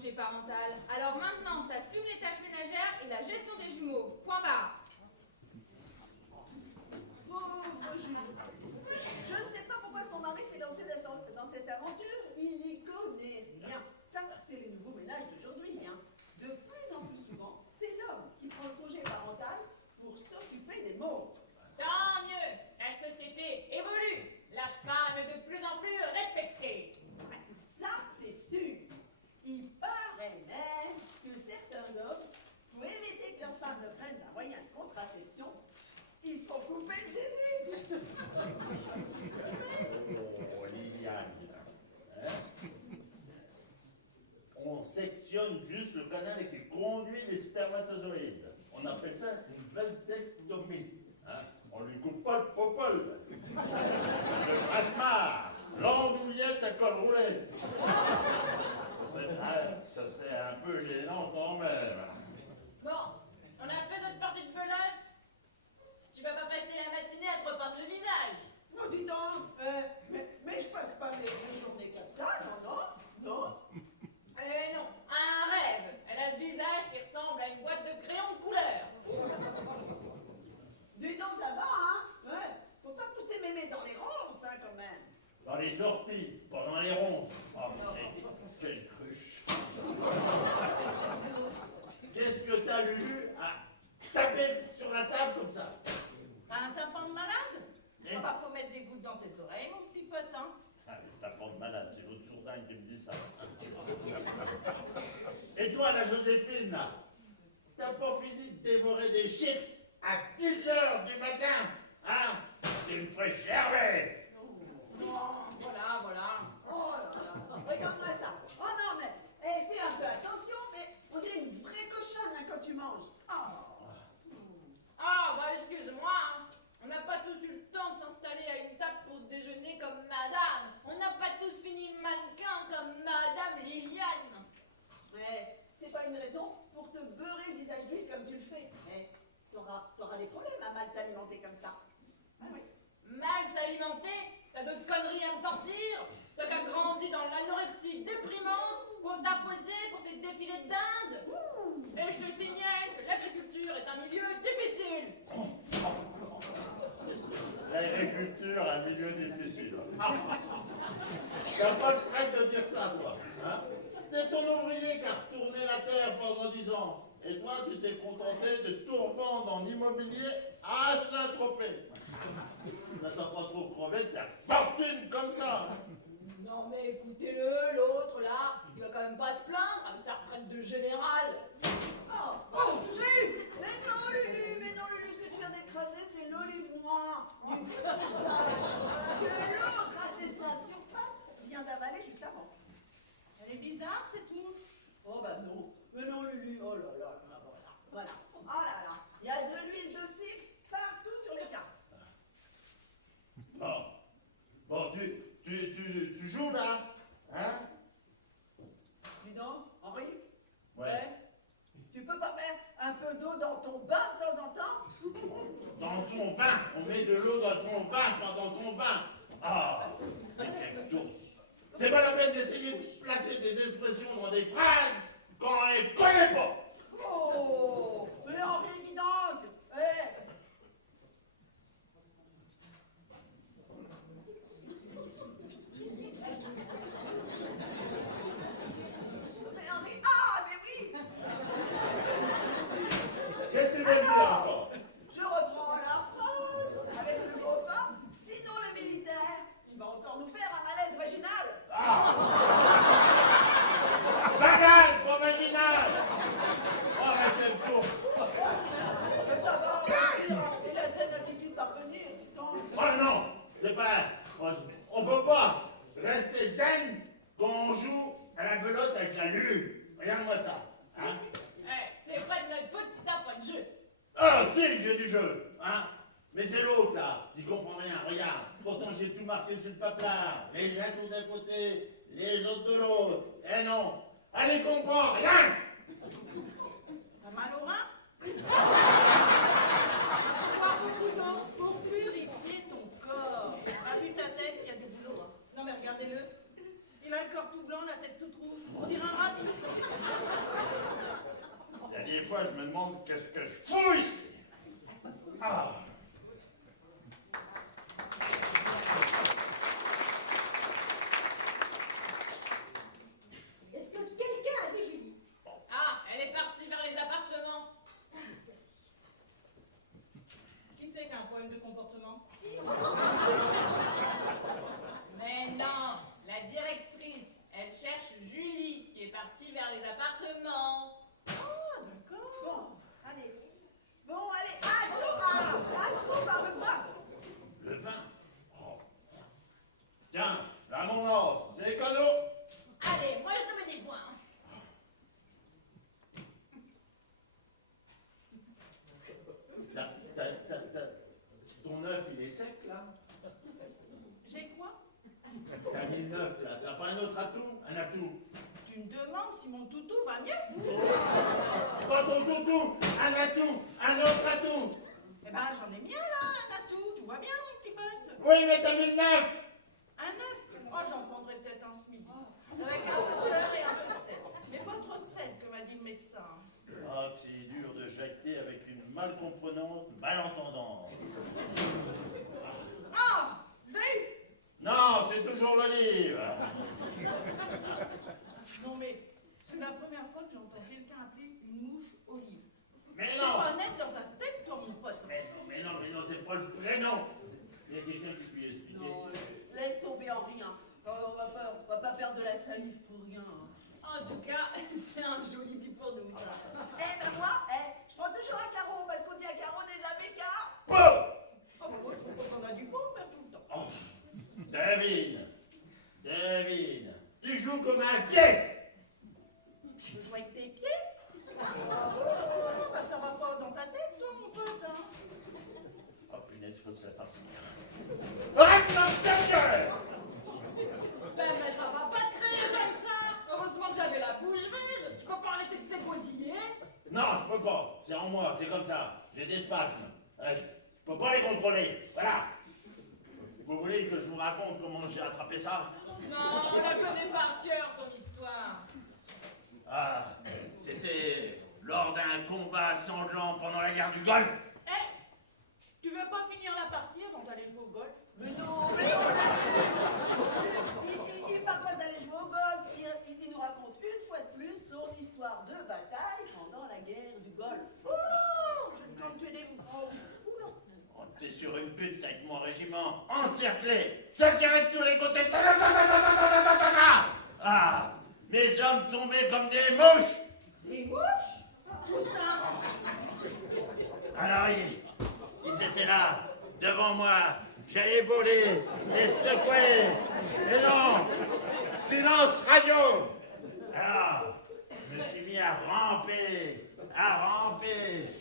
congé parental. Alors maintenant, t'assumes les tâches ménagères et la gestion des jumeaux. Point barre. Pauvre Jules. Je ne sais pas pourquoi son mari s'est lancé dans cette aventure. Il n'y connaît rien. Ça, c'est les nouveaux ménages d'aujourd'hui. Hein. De plus en plus souvent, c'est l'homme qui prend le congé parental pour s'occuper des mômes. Tant mieux, la société évolue. La femme est de plus en plus respectée. Ouais, ça, c'est sûr. Il paraît même que certains hommes, pour éviter que leurs femmes ne prennent un moyen de contraception, ils se font couper le zizi. Oh, Liliane. Hein? On sectionne juste le canal qui conduit les spermatozoïdes. On appelle ça une vasectomie. Hein? On lui coupe pas le popole. Le braquemar, l'andouillette à col roulé. Ça serait un peu gênant quand même. Bon, on a fait notre partie de pelote. Tu vas pas passer la matinée à te repeindre le visage. Non, dis donc, mais je passe pas mes journées qu'à ça, non. Non, un rêve. Elle a le visage qui ressemble à une boîte de crayons de couleur. Dis donc, ça va, hein? Ouais, faut pas pousser mémé dans les ronces, hein, quand même. Dans les sorties, pendant les ronces. Oh, quelle cruche. Qu'est-ce que t'as, Lulu, à taper sur la table comme ça? Un tapant de malade? Eh? Ah bah, faut mettre des gouttes dans tes oreilles, mon petit pote, hein. Ah, le tapant de malade, c'est l'autre sourdin qui me dit ça. Et toi, la Joséphine, là, t'as pas fini de dévorer des chips à 10 h du matin, hein? C'est une fraîche gervais. Voilà. Oh là là, regarde-moi ça. Oh non, mais, fais un peu attention, mais on dirait une vraie cochonne, hein, quand tu manges. Oh. Ah, bah excuse-moi, hein. On n'a pas tous eu le temps de s'installer à une table pour déjeuner comme madame. On n'a pas tous fini mannequin comme madame Liliane. Mais c'est pas une raison pour te beurrer le visage d'huile comme tu le fais. Mais t'auras des problèmes à mal t'alimenter comme ça. Ah oui. Mal s'alimenter? T'as d'autres conneries à me sortir? T'as qu'à grandir dans l'anorexie déprimante pour t'apposer pour tes défilés de dinde? Et je te signale que l'agriculture est un milieu difficile. L'agriculture, un milieu difficile. T'as pas le train de dire ça, toi. Hein? C'est ton ouvrier qui a retourné la terre pendant 10 ans. Et toi, tu t'es contenté de tout revendre en immobilier à Saint-Tropez. Ça t'a pas trop crevé de faire fortune comme ça. Non mais écoutez-le, l'autre là, il va quand même pas se plaindre avec sa retraite de général. Oh, Jules! Mais non, Lulu, ce que tu viens d'écraser, c'est l'olive noire du pizza que l'autre intestin sur pattes vient d'avaler juste avant. Elle est bizarre, cette mouche. Oh bah non, mais non, Lulu, oh là là, voilà. Oh là là, il y a de l'huile de Six partout sur les cartes. Bon, tu joues là, hein? Dis donc, Henri? Ouais. Tu peux pas mettre un peu d'eau dans ton bain de temps en temps? Dans son vin, on met de l'eau dans son vin, pas dans son vin. Ah, mais quelle douce. C'est pas la peine d'essayer de placer des expressions dans des phrases quand on les connaît pas. Oh, mais Henri, dis donc! Mais Henri, mais oui! Qu'est-ce que tu veux dire encore? Je reprends la phrase avec le mot fin, sinon le militaire, il va encore nous faire un malaise vaginal. Vagal, pas vaginal. Arrêtez le tour. Mais ça va, on respire, et la scène attitude va revenir, dis donc. Oh non, c'est pas... On peut pas rester zen quand on joue à la belote avec la Lulu. Regarde-moi ça. Hein? C'est pas de notre faute si t'as pas de jeu. Ah si, j'ai du jeu, hein? Mais c'est l'autre là, qui comprend rien, regarde. Pourtant j'ai tout marqué sur le paplard. Les châteaux d'un côté, les autres de l'autre. Eh non, allez comprends, rien! T'as mal au rein? Boire beaucoup d'eau pour purifier ton corps. Ah, vu ta tête, il y a du boulot. Hein. Non mais regardez-le. Il a le corps tout blanc, la tête toute rouge. On dirait un radis. donc, qu'est-ce que je fous ici? Ah. Est-ce que quelqu'un a vu Julie? Ah, elle est partie vers les appartements. Qui c'est qui a un problème de comportement? Mais non, la directrice, elle cherche Julie qui est partie vers les appartements. Ah, d'accord. Bon, allez, à tout par le vin. Le vin? Oh. Tiens, là mon os, c'est cadeau. Allez, moi je te mets des points. Ton œuf, il est sec, là? J'ai quoi? T'as mis le œuf, là. T'as pas un autre atout? Un atout? Tu me demandes si mon toutou va mieux? Pas ton toutou! Un atout! Un autre atout! Eh ben, j'en ai mis un là, un atout. Tu vois bien, mon petit pote? Oui, mais t'as mis le neuf! Un œuf? Oh, j'en prendrais peut-être un ce midi. Avec un peu de beurre et un peu de sel. Mais pas trop de sel, que m'a dit le médecin. Ah, c'est dur de jacter avec une mal comprenante, malentendante. Ah! J'ai eu! Non, c'est toujours le livre! Non mais, c'est la première fois que j'entends quelqu'un appeler une mouche Olive. Mais T'es non! pas net dans ta tête, toi, mon pote. Mais non, c'est pas le prénom! Il y a quelqu'un qui peut expliquer. Non, laisse tomber Henri, hein. On va pas perdre de la salive pour rien. Hein. En tout cas, c'est un joli pied pour nous, ça. Ben moi, je prends toujours un carreau, parce qu'on dit un carreau n'est jamais car. Oh! Oh, bah moi, je trouve qu'on a du bon faire tout le temps. Oh. Devine! Tu joues comme un pied! Je joue avec tes pieds? Bah, ça va pas dans ta tête, toi, mon pote, hein. Oh punaise, faut se la farcir. Arrête dans ta gueule! Ben, mais ça va pas créer comme ça. Heureusement que j'avais la bouche vide. Je peux pas arrêter de t'égoisiller. Non, je peux pas. C'est en moi, c'est comme ça. J'ai des spasmes. Je peux pas les contrôler. Voilà. Vous voulez que je vous raconte comment j'ai attrapé ça? Non, on la connaît par cœur, ton histoire. Ah, c'était lors d'un combat sanglant pendant la guerre du Golfe. Tu veux pas finir la partie avant d'aller jouer au golf? Mais non. Il parle pas d'aller jouer au golf. Il nous raconte une fois de plus son histoire de bataille pendant la guerre du Golfe. Oh non! Je ne compte tuer des mouches. Oula! On était sur une butte avec mon régiment, encerclé, ça tirait de tous les côtés. Ah, mes hommes tombaient comme des mouches. Des mouches? Où ça? Alors ils étaient là, devant moi. J'avais beau les secouer. Mais non, silence radio. Alors, je me suis mis à ramper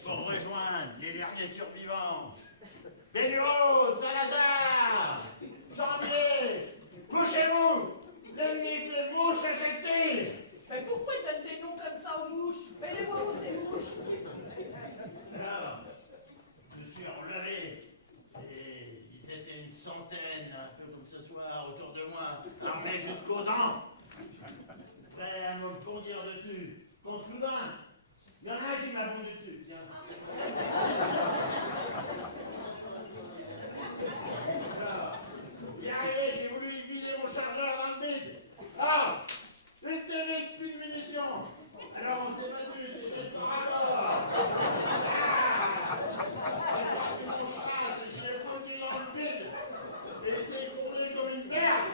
pour rejoindre les derniers survivants. Bénureau, Salazar, Jambier, couchez-vous. L'ennemi des mouches éjectées. Mais pourquoi ils donnent des noms comme ça aux mouches? Mais les mots, ces mouches? Alors, je me suis relevé et ils étaient une centaine, un peu comme ce soir, autour de moi, armés jusqu'aux dents, prêts à me bondir dessus. Quand soudain, il y en a un qui m'a bondi dessus, tiens. Alors, il est arrivé, j'ai voulu lui vider mon chargeur dans le bide. Ah, une télé, plus de munitions. Alors on s'est battu, c'était trop raccord. J'ai foutu dans le vide et s'est écroulé comme une merde.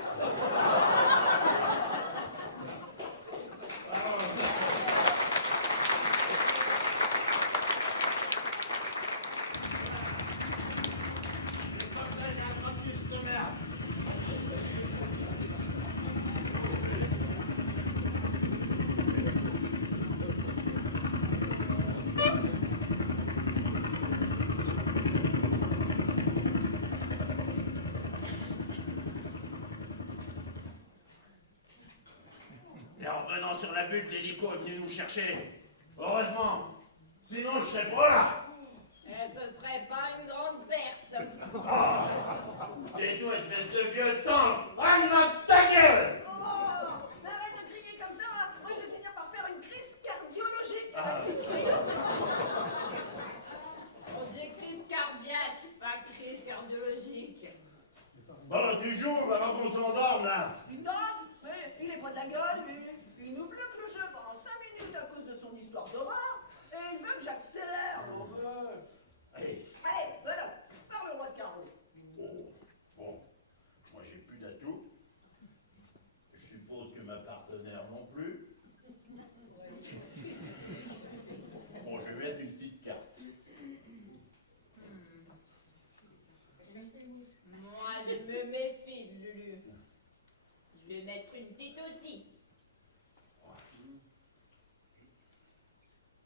C'est comme ça que j'ai attrapé cette merde. Et en revenant sur la butte, l'hélico est venu nous chercher. Heureusement. Sinon, je serais pas là. Ce serait pas une grande perte. Ah. Et toi, espèce de vieux temps, dans ta gueule. Oh, mais arrête de crier comme ça. Moi, je vais finir par faire une crise cardiologique Ah. avec tes cris. joue avant qu'on s'endorme, là. Il tente, mais il est pas de la gueule, lui. Il nous bloque le jeu pendant 5 minutes à cause de son histoire d'horreur, et il veut que j'accélère. Allez. Allez, voilà, par le roi de carreau. Oh, bon, moi j'ai plus d'atouts. Je suppose que ma partenaire non plus. Bon, je vais mettre une petite carte. Moi, je me méfie de Lulu. Je vais mettre une petite aussi.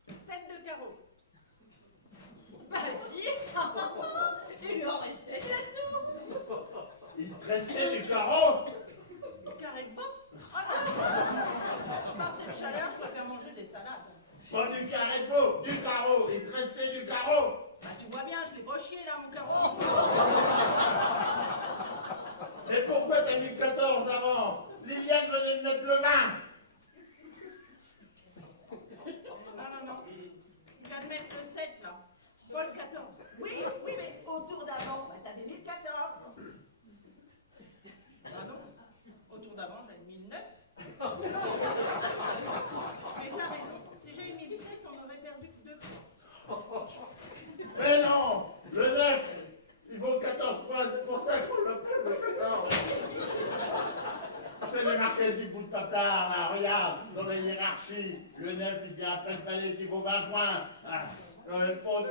7 de carreau. Bah si. Il lui en restait de tout. Il te restait du carreau. Du carré de veau? Ah non. Par cette chaleur, je préfère manger des salades. Pas du carré de veau, du carreau. Il te restait du carreau. Bah tu vois bien, je l'ai pas chié là, mon carreau. Mais pourquoi t'as mis le 14 avant? Liliane venait de mettre le 20. Non. Tu viens de mettre le 7 là. Pas le 14. Oui, mais au tour d'avant, bah, t'avais mis le 14. Ah non. Au tour d'avant, j'avais mis le 9. Mais t'as raison. Si j'ai eu mis le 7, on aurait perdu que 2 points. Mais non, le 9, il vaut 14 points, c'est pour ça qu'on l'appelle le 14. Je l'ai marqué du bout de paplard, là, regarde, dans la hiérarchie. Le 9, il dit après le palais qu'il vaut 20 points. Ah, quand même pas de...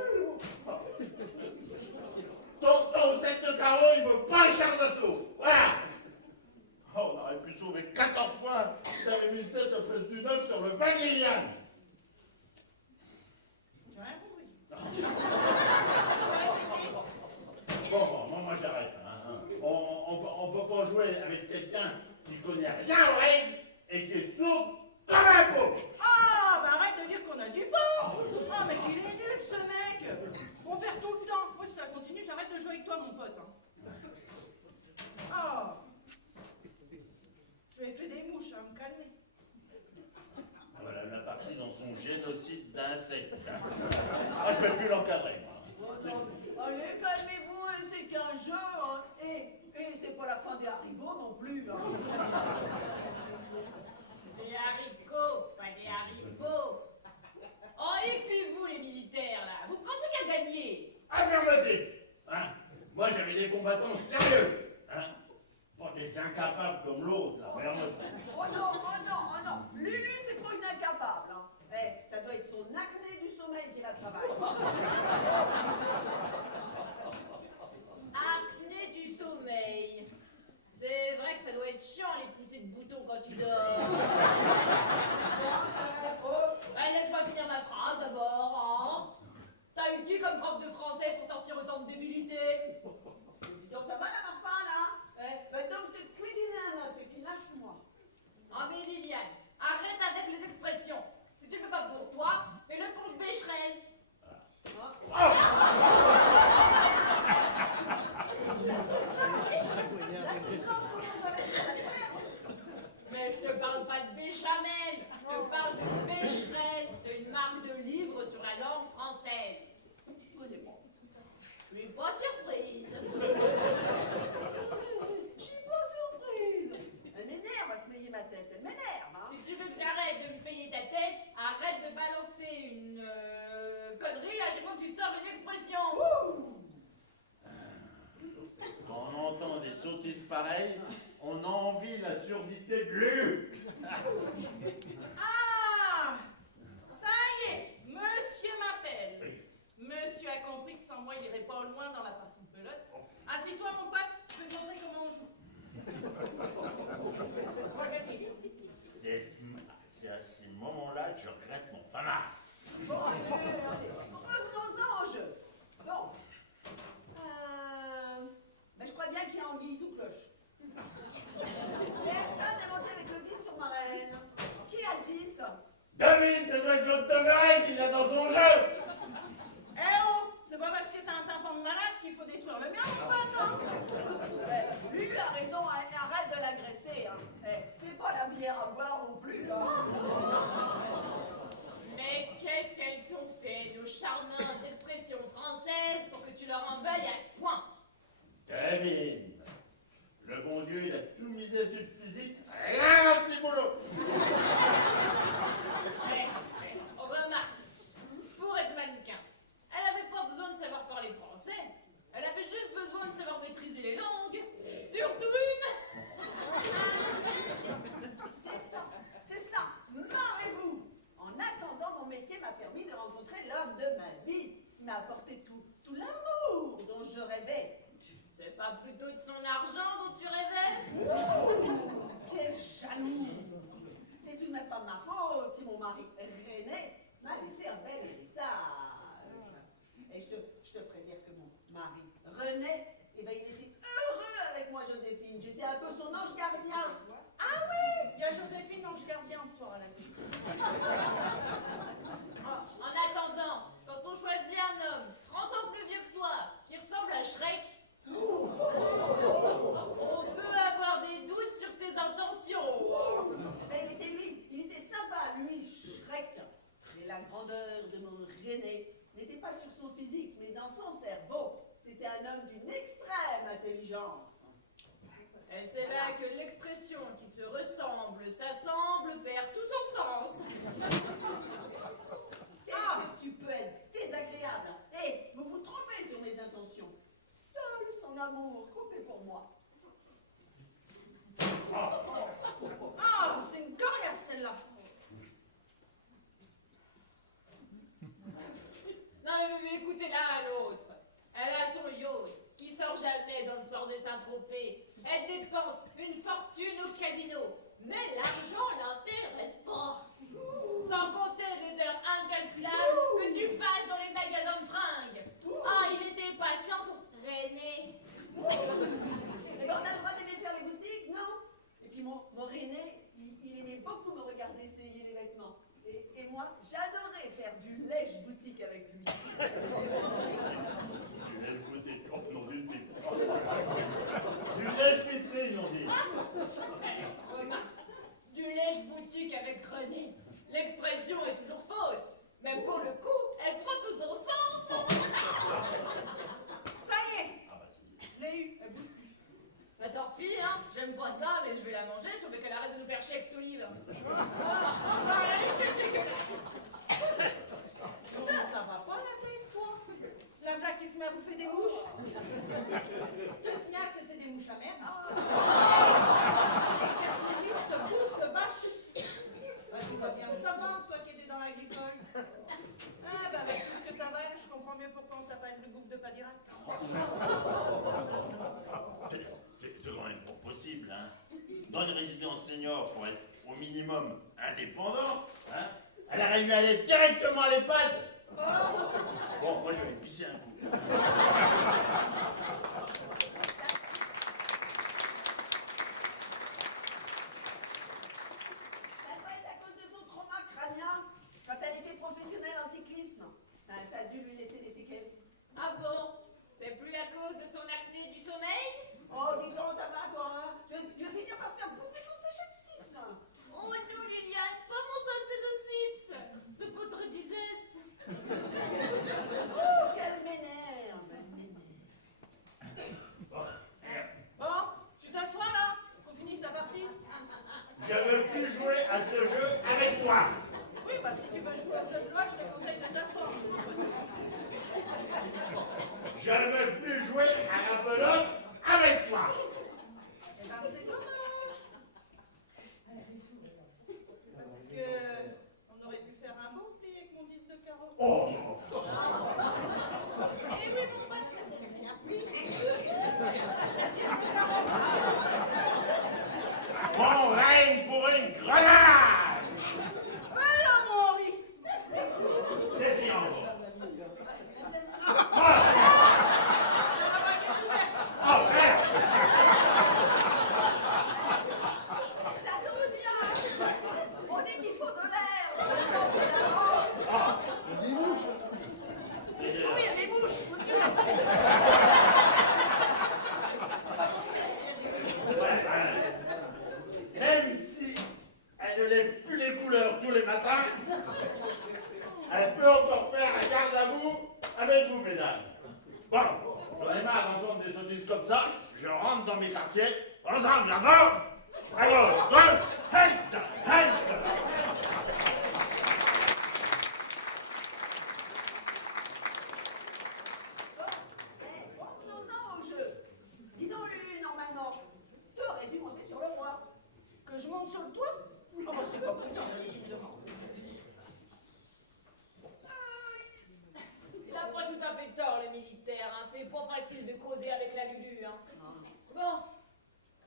Ton 7 de carreau, il vaut pas le char d'assaut. Voilà. Oh, on aurait pu sauver 14 points si t'avais mis 7 à place du 9 sur le 20 Liliane. J'ai rien compris. Tu vas répéter? Bon, moi j'arrête. Hein. On peut pas jouer avec quelqu'un qui connaît rien aux règles et qui est sourd comme un pot. Ah, bah arrête de dire qu'on a du bon. Ah, mais qu'il est nul ce mec. On perd tout le temps. Moi, si ça continue, j'arrête de jouer avec toi, mon pote. Hein. Ah. Je vais tuer des mouches, hein, me calmer. Voilà la partie dans son génocide d'insectes. Ah, je vais plus l'encadrer, moi. Allez, calmez-vous, c'est qu'un jeu, hein. Et c'est pas la fin des haricots non plus, hein. Des haricots, pas des haricots. Oh, et puis vous, les militaires, là, vous pensez qu'à gagner? Affirmatif. Hein. Moi j'avais des combattants sérieux. Hein. Pas des incapables comme l'autre, là. Regarde-moi ça. Oh non. Lulu, c'est pas une incapable, hein. Ça doit être son acné du sommeil qui la travaille. Acné du sommeil. C'est vrai que ça doit être chiant, les poussées de boutons quand tu dors. Ouais, laisse-moi finir ma phrase d'abord, hein. T'as eu qui comme prof de français pour sortir autant de débilité? Donc ça va la marfin, là? Va donc te cuisiner un œuf et puis lâche-moi. Ah mais Liliane, arrête avec les expressions. Si tu fais pas pour toi, fais-le pour le Becherel. Mais je te parle pas de béchamel, je te parle de Becherel. C'est une marque de livre sur la langue française. Je suis pas surprise. Je suis pas surprise. Elle m'énerve à se payer ma tête, elle m'énerve, hein. Si tu veux que j'arrête de me payer ta tête, arrête de balancer une connerie à chaque fois que tu sors une expression. Quand on entend des sottises pareilles, on a envie la surdité de Lulu. Ah, ça y est, monsieur m'appelle. Monsieur a compris que sans moi, il irait pas au loin dans la partie de pelote. Assis-toi, mon pote, je vais te montrer comment on joue. Regardez. C'est à ces moments-là que je regrette mon famas. Bon, allez, revenons-en au jeu. Bon. Ben, je crois bien qu'il y a anguille sous cloche. Personne n'est monté avec le 10 sur ma reine. Qui a le 10? David, ça doit être l'autre Demeray qui l'a dans son jeu. Eh oh, c'est pas parce que t'as un tampon de malade qu'il faut détruire le mien, mon pote, hein. Lulu a raison, hein, arrête de l'agresser. Hein. C'est pas la bière à boire non plus. Hein. Mais qu'est-ce qu'elles t'ont fait de charmantes expressions françaises pour que tu leur en veuilles à ce point? David, le bon mon Dieu, il a tout misé sur le physique. Rien, c'est boulot. Remarque, pour être mannequin, elle n'avait pas besoin de savoir parler français. Elle avait juste besoin de savoir maîtriser les langues. Surtout une. C'est ça, marrez-vous. En attendant, mon métier m'a permis de rencontrer l'homme de ma vie. Il m'a apporté tout l'amour dont je rêvais. C'est pas plutôt de son argent dont tu rêvais? Ouh, quel jaloux. C'est tout de même pas ma faute si mon mari René m'a laissé un bel héritage. Et je te ferai dire que mon mari René, eh ben, il était heureux avec moi, Joséphine. J'étais un peu son ange gardien. Ah oui, il y a Joséphine, ange gardien ce soir à la nuit. En attendant, quand on choisit un homme 30 ans plus vieux que soi, qui ressemble à Shrek, on peut avoir des doutes sur tes intentions. Mais il était sympa, lui, Shrek. Et la grandeur de mon René n'était pas sur son physique, mais dans son cerveau. C'était un homme d'une extrême intelligence. Et c'est là que l'expression qui se ressemble, s'assemble, perd tout son sens. Qu'est-ce que tu peux être désagréable? Et vous vous trompez sur mes intentions. Seul son amour comptait pour moi. Ah, c'est une coriace celle-là. Non mais écoutez-la l'autre. Elle a son yacht qui sort jamais dans le port de Saint-Tropez. Elle dépense une fortune au casino. Mais l'argent l'intéresse pas. Sans compter les heures incalculables que tu passes dans les magasins de fringues. Ah, il était patient, ton René. Et ben, on a le droit d'aimer faire les boutiques, non? Et puis mon René, il aimait beaucoup me regarder essayer les vêtements. Et moi, j'adorais faire du lèche-boutique avec lui. Du lèche-boutique, oh non, d'une pipe. Du lèche-vitrine, on dit. Du lèche-boutique avec René. L'expression est toujours fausse. Mais pour le coup, elle prend tout son sens. Ça y est, je l'ai eu, elle bouge plus. Bah tant pis, hein. J'aime pas ça, mais je vais la manger, sauf qu'elle arrête de nous faire chier avec cette olive. Non, mais ça va pas la tête, toi. La voilà qui se met à bouffer des mouches. Je te signale que c'est des mouches à merde. Et qu'elles se glissent de pouce de vache. Bah, tu dois bien le savoir, toi qui étais dans l'agricole. Ah, bah, avec tout ce que t'avales, je comprends mieux pourquoi on t'appelle le bouffe de Padirac. C'est quand même pas possible, hein. Dans une résidence senior, faut être au minimum indépendant, hein. Elle aurait dû aller directement à l'EHPAD. Bon, moi je vais pisser un coup. Ça doit être à cause de son trauma crânien quand elle était professionnelle en cyclisme. Ça a dû lui laisser des séquelles. Ah bon? C'est plus à cause de son acné du sommeil? Oh, dis donc, ça va, toi, hein? Tu veux finir par te faire bouffer ton sachet de chips, hein? Oh non, Liliane, pas mon dossier de chips. C'est pas très digeste. Oh, qu'elle m'énerve, Bon, tu t'assois là, qu'on finisse la partie. Je veux plus jouer à ce jeu avec toi. Oui, bah si tu veux jouer au jeu de loi, je te conseille de t'asseoir. Je veux plus jouer à la belote avec toi. Eh ben c'est dommage. Parce que on aurait pu faire un beau pli avec mon 10 de carreau. Oh. Eh oui, mon pote. 10 de carreau. Mon règne pour une grenade. Voilà, mon Henri. C'est bien encore. Oh, frère. Ça donne bien! On dit qu'il faut de l'air dans la chambre de la robe. Oui, il y a des mouches, monsieur. Même si elle ne lève plus les couleurs tous les matins, elle peut encore faire un garde à vous avec vous, mesdames. Bon, j'en ai marre d'entendre des sottises comme ça. Je rentre dans mes quartiers. Ensemble, avant. Alors, gauche, halte, halte. Revenons-en au jeu. Dis donc, Lulu, normalement, t'aurais dû monter sur le toit. Que je monte sur le toit? Oh, bah, c'est pas pour dans évidemment. Il a pas tout à fait tort, le militaire, hein. C'est pas facile de causer avec la Lulu, hein. Bon,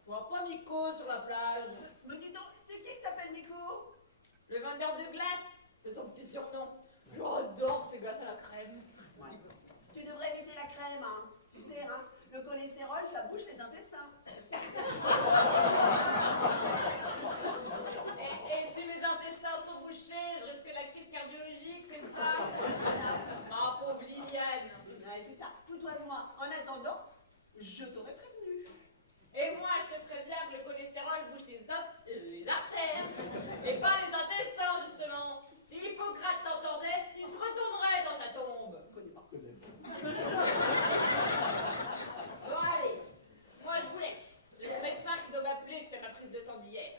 je vois pas Miko sur la plage. Mais dis donc, c'est qui que t'appelles Nico? Le vendeur de glace, c'est son petit surnom. J'adore ces glaces à la crème. Ouais. Tu devrais éviter la crème, hein. Tu sais, hein, le cholestérol, ça bouche les intestins. Et si mes intestins sont bouchés, je risque la crise cardiologique, c'est ça? Ma pauvre Liliane. Ouais, c'est ça. Fous-toi de moi. En attendant, je t'aurais prévenu. Et moi, je te préviens que le cholestérol bouche les artères, et pas les intestins, justement. Si Hippocrate t'entendait, il se retournerait dans sa tombe. Je connais pas. Bon, allez, moi, je vous laisse. J'ai mon médecin qui doit m'appeler, je fais ma prise de sang d'hier.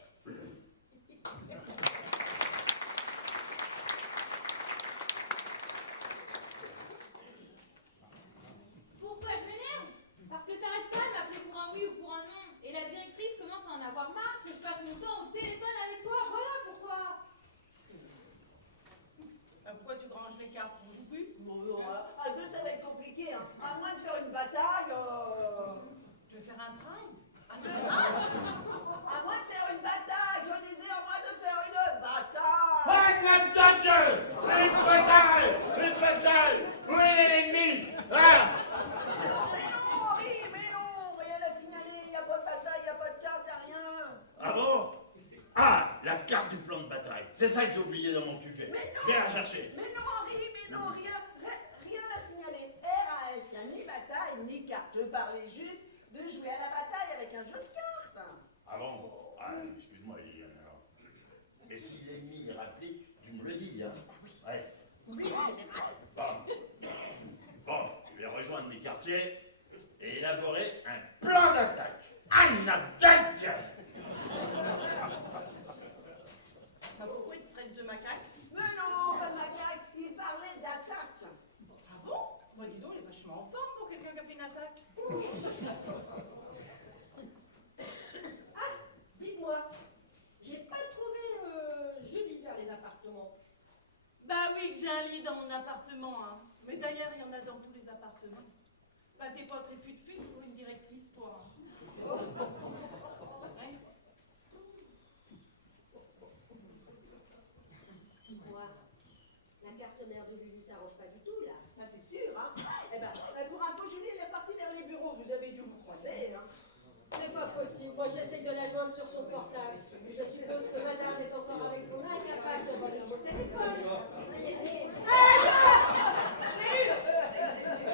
Pourquoi je m'énerve? Parce que t'arrêtes pas de m'appeler pour un oui ou pour un non. Et la directrice commence à en avoir marre que je passe mon temps au téléphone avec toi. Voilà pourquoi. Pourquoi tu branches les cartes? On joue plus? Bon, à deux, ça va être compliqué, hein. À moins de faire une bataille. Tu veux faire un train? À deux? À moins de faire une bataille. Je disais, à moins de faire une bataille. Une bataille. Où est l'ennemi? Ah. Mais non, Henri, mais non. Rien à signaler. Y a pas de bataille, y a pas de carte, y a rien. Ah bon? Ah, la carte du plan de bataille. C'est ça que j'ai oublié dans mon sujet. Mais non. Viens la chercher. Mais non, Henri, mais non, rien à signaler. RAS, y a ni bataille, ni carte. Je parlais juste de jouer à la bataille avec un jeu de cartes. Ah bon? Ah, excuse-moi, Liliane, alors. Et si l'ennemi y rapplique, tu me le dis, hein? Ouais. Oui, général. Bon, je vais rejoindre mes quartiers et élaborer un plan d'attaque. Un attaque! Pourquoi il te traite de macaque? Mais non, pas de macaque. Il parlait d'attaque. Ah bon? Bah dis donc, il est vachement en forme pour quelqu'un qui a fait une attaque. Ah, dites-moi, j'ai pas trouvé joli vers les appartements. Bah oui, que j'ai un lit dans mon appartement, hein. Mais d'ailleurs, il y en a dans tous les appartements. Bah t'es pas très fut-fut pour une directrice, toi. Hein? Moi, la carte mère de Lulu s'arrange pas du tout, là. Ça, c'est sûr, hein. Eh ben, pour info, Julie, elle est partie vers les bureaux. Vous avez dû vous croiser, hein. C'est pas possible. Moi, j'essaye de la joindre sur son portable. Mais je suppose que madame est encore avec son incapable de voler au téléphone. Allez.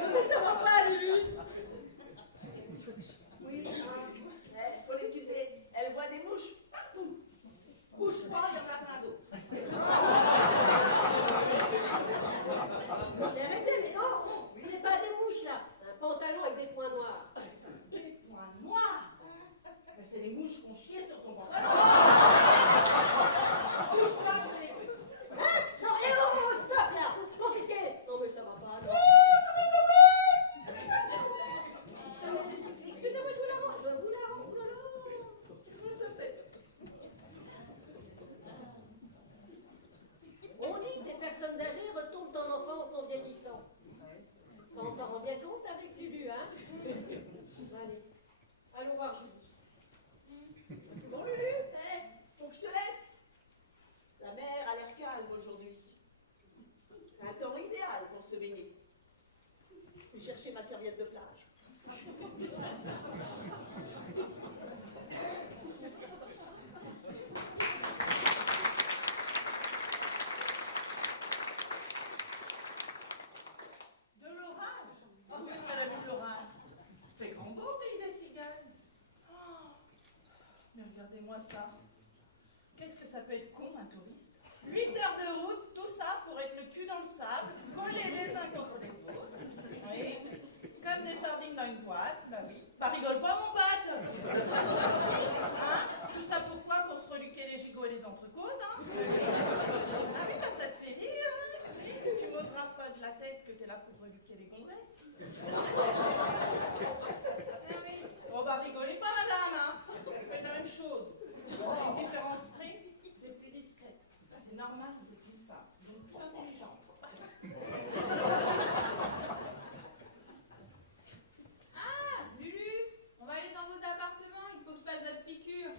Non, mais ça va pas, Lulu. Oui, hein. Faut l'excuser. Elle voit des mouches partout. Bouge pas, il y en a plein d'autres. Mais arrêtez, mais oh, c'est pas des mouches, là. C'est un pantalon avec des points noirs. Des points noirs. Mais c'est les mouches qui ont chié sur ton pantalon. Bouge pas, je te les tue. Hein? Non, et oh, stop, là. Confisqué. Non, mais ça va pas, non. Excusez-moi, je vous la rends. Je vous la rends. Oh là là. Qu'est-ce que ça fait? On dit que les personnes âgées retombent en enfance en vieillissant. On s'en rend bien compte avec Lulu, hein? Allez, allons voir Julie. Bon, Lulu, faut que je te laisse. La mer a l'air calme aujourd'hui. Un temps idéal pour se baigner. Je vais chercher ma serviette de plage. De l'orage? Où est-ce qu'elle a vu de l'orage? Fait grand beau, pays des cigales. Oh, mais regardez-moi ça. Qu'est-ce que ça peut être con, un touriste? 8 heures de route, tout ça pour être le cul dans le sable, collés les uns contre les autres. Oui, comme des sardines dans une boîte, bah oui. Bah rigole pas, mon pote! que t'es là pour reluquer les gonzesses. Ah oui. Oh bah rigolez pas, madame, hein. Vous faites la même chose. Avec différence près, vous êtes plus discrète. C'est normal, vous êtes une femme. Vous êtes plus intelligente. Ah, Lulu, on va aller dans vos appartements, il faut que je fasse votre piqûre.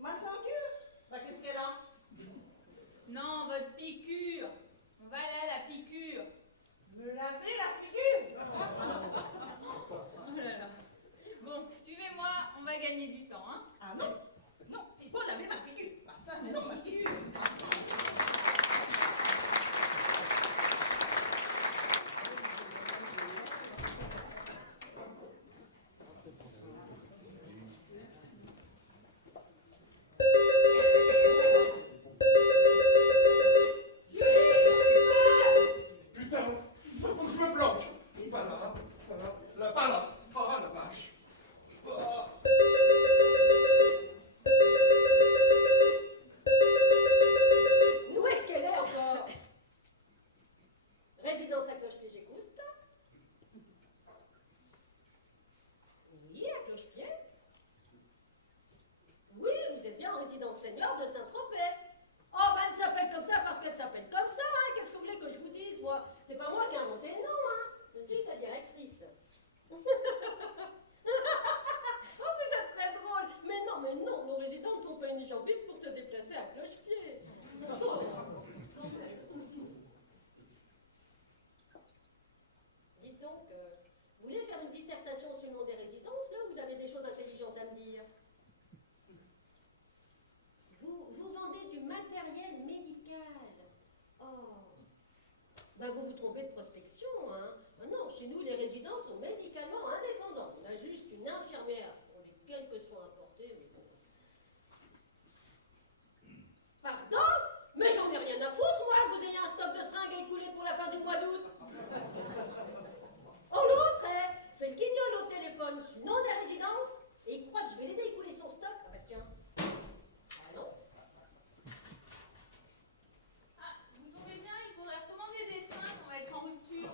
Ma ceinture? Bah qu'est-ce qu'elle a? Non, votre piqûre. On va aller à la piqûre. Me laver la figure? Oh là là. Bon, suivez-moi, on va gagner du temps, hein. Ah non, non, il faut laver ma figure. Bah ça, non, ma figure. Putain, faut que je me planque. Pas là, là, pas là. Oh la vache. Ah. Où est-ce qu'elle est encore? Résidence à Cloche-Pied, j'écoute. Oui, à Cloche-Pied. Oui, vous êtes bien en résidence senior de Saint-Tropez. Oh, ben elle s'appelle comme ça parce qu'elle s'appelle comme ça, hein. Qu'est-ce que vous voulez que je vous dise, moi? C'est pas moi qui ai inventé le nom, hein. Je suis la directrice. Oh, vous êtes très drôle. Mais non, nos résidents ne sont pas unijambistes pour se déplacer à Cloche-Pied. Oh. Dites donc, vous voulez faire une dissertation sur le nom des résidences, là, ou vous avez des choses intelligentes à me dire? Vous vendez du matériel médical. Oh. Ben, vous vous trompez de prospection, hein. Ah non, chez nous, les résidents sont médicalement indépendants. On a juste une infirmière pour les quelques soins apportés, mais bon. Pardon? Mais j'en ai rien à foutre, moi, que vous ayez un stock de seringues à écouler pour la fin du mois d'août. Oh, l'autre, fait le guignol au téléphone sur le nom des résidences et il croit que je vais l'aider à écouler son stock. Ah bah tiens. Ah non? Ah, vous tombez bien, il faudrait recommander des seringues, on va être en rupture.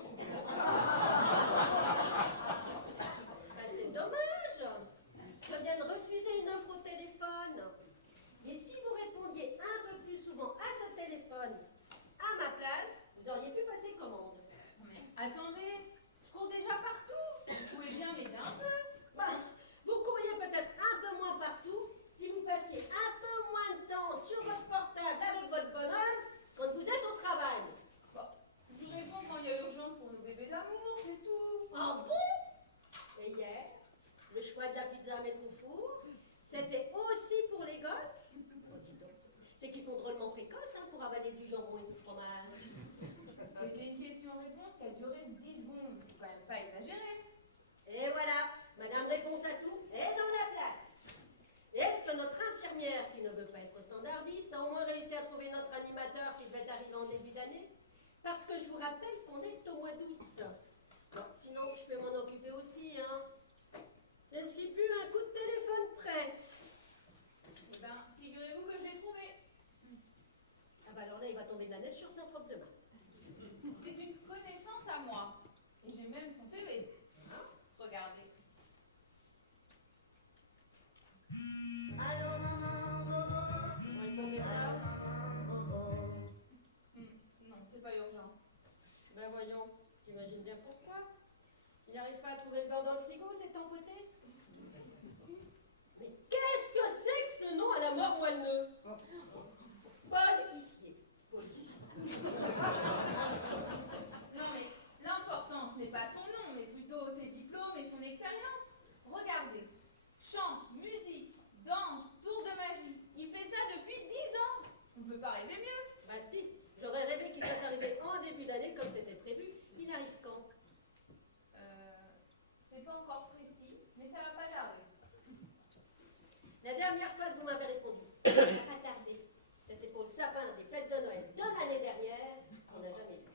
Bah, c'est dommage. Je viens de refuser une offre au téléphone. Mais si vous répondiez un peu plus souvent à ce téléphone à ma place, vous auriez pu passer commande. Mais attendez, je cours déjà partout. Vous pouvez bien m'aider un peu. Bah, vous courriez peut-être un peu moins partout si vous passiez un peu moins de temps sur votre portable avec votre bonhomme quand vous êtes au travail. Je vous réponds quand il y a urgence pour nos bébés d'amour, c'est tout. Ah bon? Et hier, le choix de la pizza à mettre au four, c'était aussi pour les gosses? Oh, dis donc. C'est qu'ils sont drôlement précoces, hein, pour avaler du jambon et du fromage. C'était une question-réponse qui a duré 10 secondes. Faut quand même pas exagérer. Et voilà, Madame Réponse à tout est dans la place. Est-ce que notre infirmière, qui ne veut pas être standardiste, a au moins réussi à trouver notre animateur qui devait arriver en début d'année? Parce que je vous rappelle qu'on est au mois d'août. Bon, sinon, je peux m'en occuper aussi, hein. Je ne suis plus un coup de téléphone près. Eh ben, figurez-vous que je l'ai trouvé. Ah bah alors là, il va tomber de la neige sur sa robe demain. C'est une connaissance à moi. Et j'ai même son CV. Hein? Regardez. Allô, maman, Bobo? Vous répondez pas? Bobo. Non, c'est pas urgent. Ben voyons, t'imagines bien pourquoi? Il n'arrive pas à trouver le beurre dans le frigo, c'est empoté? Mais qu'est-ce que c'est que ce nom à la mort moelleux? Paul Issier. Policier. Non mais, l'important ce n'est pas son nom, mais plutôt ses diplômes et son expérience. Regardez. Chant, musique, danse, tour de magie. Il fait ça depuis 10 ans. On ne peut pas rêver mieux. Bah si, j'aurais rêvé qu'il soit arrivé en début d'année comme c'était prévu. Il arrive quand? C'est pas encore précis, mais ça va pas tarder. La dernière fois que vous m'avez répondu, ça va pas tarder. C'était pour le sapin des fêtes de Noël de l'année dernière, on n'a jamais vu.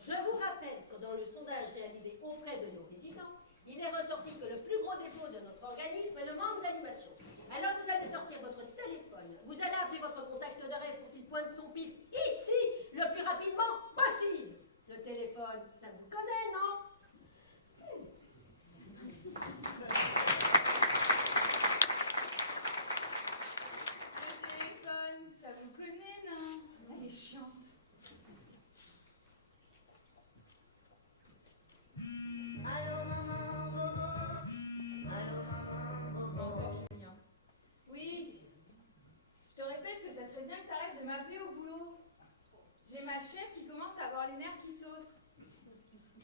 Je vous rappelle que dans le sondage réalisé auprès de nos résidents, il est ressorti que le plus gros défaut de notre organisme est le manque d'animation. Alors vous allez sortir votre téléphone, vous allez appeler votre contact de rêve pour qu'il pointe son pif ici, le plus rapidement possible. Le téléphone, ça vous connaît, non? Le téléphone, ça vous connaît, non? Elle est chiante. Allô, maman, Bobo? Allô, maman, Bobo? Encore Julien. Oui. Je te répète que ça serait bien que tu arrêtes de m'appeler au boulot. J'ai ma chef qui commence à avoir les nerfs qui sautent.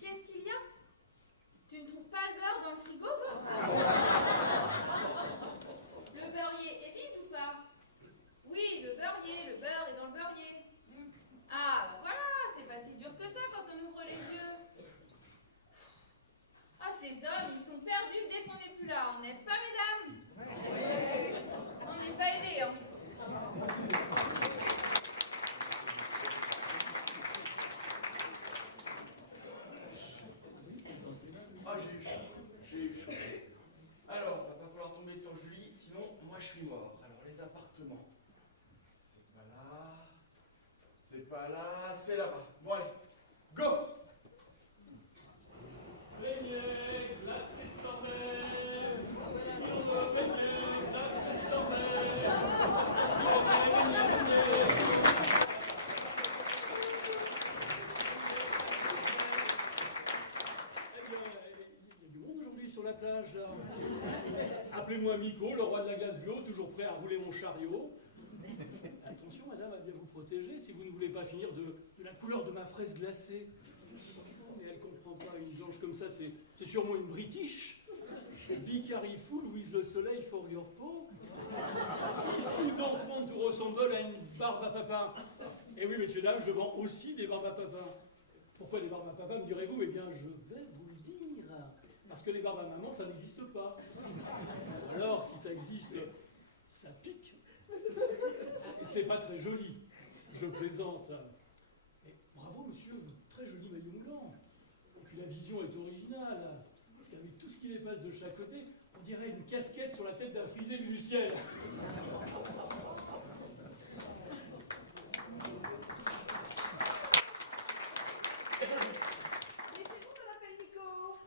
Qu'est-ce qu'il y a? Tu ne trouves pas le beurre dans le frigo? Le beurrier est vide ou pas? Oui, le beurre est dans le beurrier. Ah, bah voilà, c'est pas si dur que ça quand on ouvre les yeux. Ah, ces hommes, ils sont perdus dès qu'on n'est plus là, n'est-ce pas, mesdames? On n'est pas aidés, hein. Ah, j'ai eu chaud. Alors, va pas falloir tomber sur Julie, sinon, moi je suis mort. Alors, les appartements. C'est pas là, c'est là-bas. Bon, allez, go! Beignet, glacé sorbet, sur le beignet, glacé sorbet. Il y a du monde aujourd'hui sur la plage, là. Appelez-moi Miko, le roi de la glace bio, toujours prêt à rouler mon chariot. Attention, madame, à bien vous protéger si vous ne voulez pas finir de la couleur de ma fraise glacée. Mais elle comprend pas, une blanche comme ça, c'est sûrement une British. Be careful with the soleil for your peau. If you don't want to ressemble à une barbe à papin. Et oui, messieurs, dames, je vends aussi des barbes à papin. Pourquoi les barbes à papin, me direz-vous? Eh bien, je vais vous le dire. Parce que les barbes à maman, ça n'existe pas. Alors, si ça existe, ça pique. Et c'est pas très joli. Je plaisante. Et bravo, monsieur, très joli maillot blanc. Et puis la vision est originale. Parce qu'avec tout ce qui les passe de chaque côté, on dirait une casquette sur la tête d'un frisé du ciel.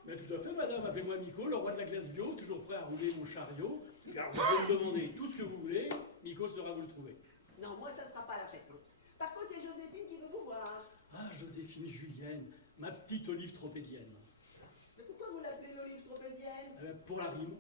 Mais tout à fait, madame, appelez-moi Miko, le roi de la glace bio, toujours prêt à rouler mon chariot. Car vous pouvez me demander tout ce que vous voulez, Miko saura vous le trouver. Non, moi, ça ne sera pas la fête. Par contre, il y a Joséphine qui veut vous voir. Ah, Joséphine Julienne, ma petite olive tropézienne. Mais pourquoi vous l'appelez l'olive tropézienne? Pour la rime.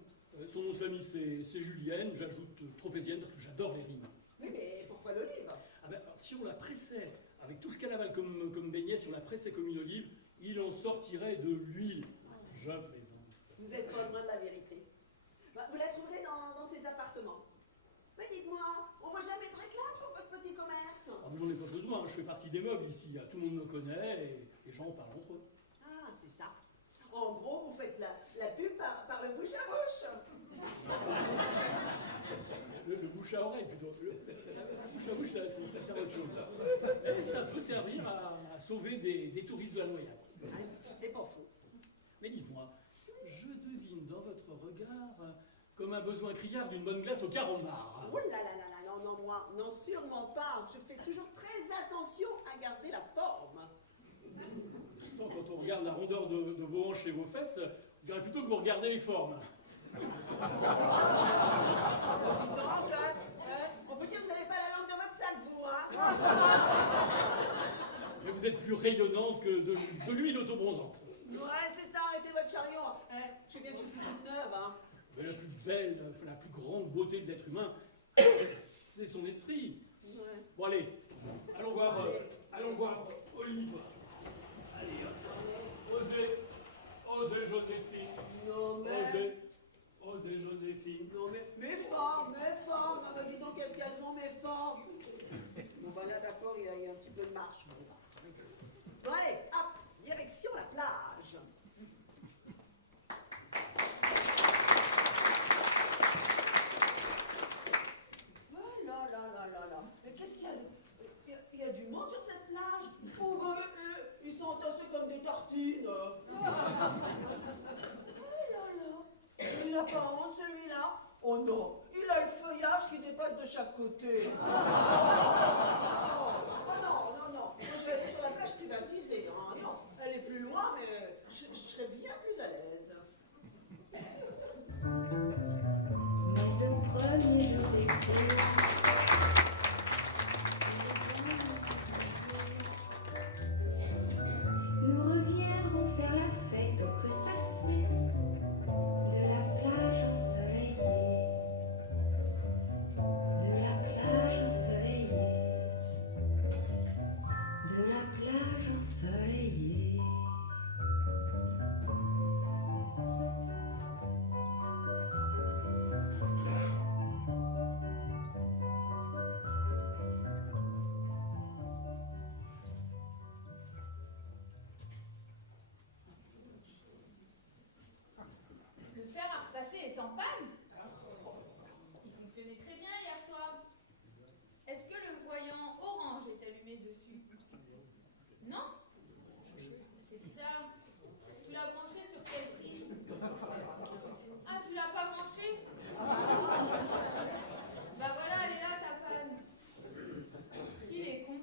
Son nom de famille, c'est Julienne, j'ajoute tropézienne parce que j'adore les rimes. Oui, mais pourquoi l'olive? Ah ben, alors, si on la pressait, avec tout ce qu'elle avale comme beignet, si on la pressait comme une olive, il en sortirait de l'huile. Je plaisante. Vous êtes pas loin de la vérité. Bah, vous la trouverez dans ses appartements. Mais dites-moi, on voit jamais de réclame pour votre petit commerce? Ah, mais j'en ai pas besoin, je fais partie des meubles ici, tout le monde me connaît et les gens parlent entre eux. Ah, c'est ça. En gros, vous faites la pub par le bouche à bouche. Le bouche à oreille plutôt. Le bouche à bouche, ça sert à autre chose. Et ça peut servir à sauver des touristes de la noyade. Ah, c'est pas faux. Mais dites-moi, je devine dans votre regard comme un besoin criard d'une bonne glace au carambar. Oh là là là là, non, moi, non, sûrement pas. Je fais toujours très attention à garder la forme. Pourtant, quand on regarde la rondeur de vos hanches et vos fesses, on dirait plutôt que vous regardez les formes. Oh, dis donc, on peut dire que vous n'avez pas la langue dans votre sac, vous, hein? Mais vous êtes plus rayonnante que de l'huile autobronzante. Ouais, c'est ça, arrêtez votre chariot. Je sais bien que je suis toute neuve, hein. Mais la plus belle, la plus grande beauté de l'être humain, c'est son esprit. Ouais. Bon, allez, allons voir Olive. Allez, osez, Joséphine. Non, mais... Osez, Joséphine. Non, mais mes formes. Non, mais dis donc, qu'est-ce qu'elles ont, mes formes? Bon, bah là, d'accord, il y a un petit peu de marche. Bon, allez, hop, direction la plage. Oh là là là là là. Mais qu'est-ce qu'il y a? Il y a du monde sur cette plage? Oh, bah, ils sont entassés comme des tartines. Oh là là. Il n'a pas honte, celui-là? Oh non, il a le feuillage qui dépasse de chaque côté. passé est en panne. Il fonctionnait très bien hier soir. Est-ce que le voyant orange est allumé dessus? Non? C'est bizarre. Tu l'as branché sur quelle prise? Ah, tu l'as pas branché? Bah voilà, elle est là, ta panne. Il est con.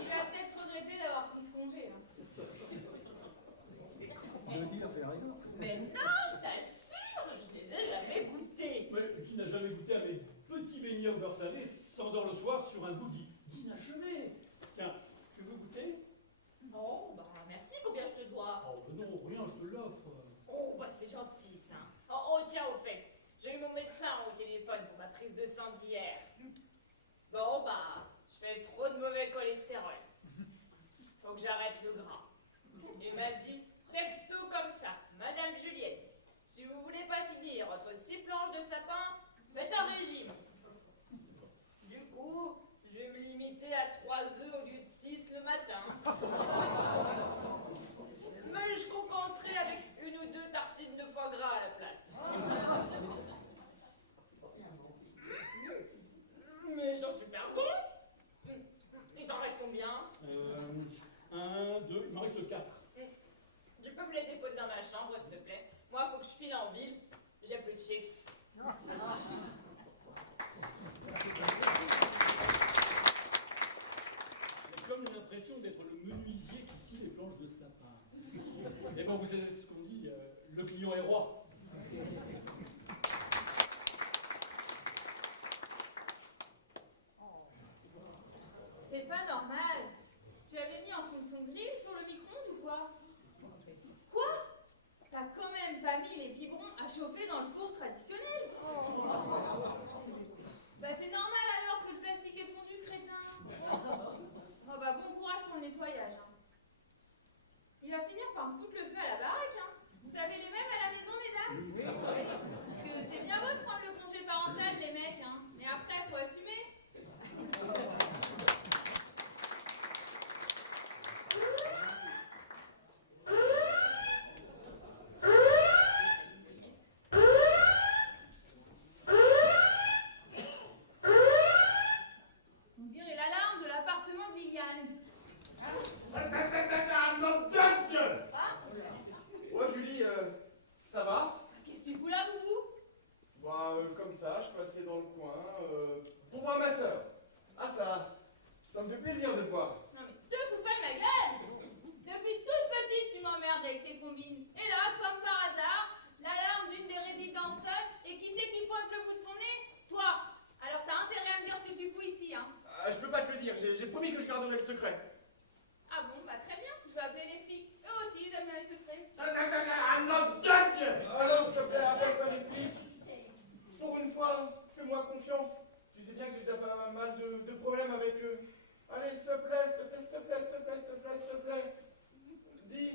Il va peut-être regretter d'avoir pris ce congé. Hein. Mais non, je t'assure, je les ai jamais goûtés. Mais qui n'a jamais goûté à mes petits beignets au beurre salé s'endort le soir sur un goût d'inachevé? Tiens, tu veux goûter? Oh, bah merci, combien je te dois? Oh, non, rien, je te l'offre. Oh, bah c'est gentil, ça. Oh, tiens, au fait, j'ai eu mon médecin au téléphone pour ma prise de sang d'hier. Bon, bah, je fais trop de mauvais cholestérol. Faut que j'arrête le gras. Il m'a dit, texto comme ça, Madame Julienne, si vous voulez pas finir entre 6 planches de sapin, faites un régime. Du coup, je vais me limiter à 3 œufs au lieu de 6 le matin. Mais je compenserai avec 1 ou 2 tartines de foie gras à la place. Mais ils sont super bons. Il t'en reste combien? 1, 2, il m'en reste 4. Tu peux me les déposer dans ma chambre, s'il te plaît? Moi, faut que je file en ville. J'ai plus de chips. J'ai comme l'impression d'être le menuisier qui scie les planches de sapin. Mais bon, vous savez ce qu'on dit, le client est roi. C'est pas normal. Tu avais mis en fonction grill sur le micro-ondes ou quoi? Quoi? T'as quand même pas mis les biberons à chauffer dans le four traditionnel? Bah c'est normal alors que le plastique est fondu, crétin. Oh bah bon courage pour le nettoyage. Hein. Il va finir par me foutre le feu à la baraque. Hein. Vous savez les mêmes à la maison, mesdames? Parce que c'est bien beau de prendre le congé parental, les mecs. Hein. Mais après, faut assumer. On dirait l'alarme de l'appartement de Liliane. Ouais, Julie, ça va? Qu'est-ce que tu fous là, Boubou? Bah, comme ça, je passais dans le coin pour voir ma soeur. Ah, ça me fait plaisir de te voir. Non mais te fous pas de ma gueule! Depuis toute petite, tu m'emmerdes avec tes combines. Et là, comme par hasard, l'alarme d'une des résidences sonne et qui c'est qui pointe le bout de son nez? Toi! Alors t'as intérêt à me dire ce que tu fous ici, hein? Je peux pas te le dire, j'ai promis que je garderai le secret. Ah bon, bah très bien, je vais appeler les flics. Eux aussi, ils aiment bien les secrets. Alors, s'il te plaît, appelle-moi les flics. Pour une fois, fais-moi confiance. Tu sais bien que j'ai déjà pas mal de problèmes avec eux. Allez, s'il te plaît, s'il te plaît, s'il te plaît, s'il te plaît, s'il te plaît, s'il te plaît. Dis,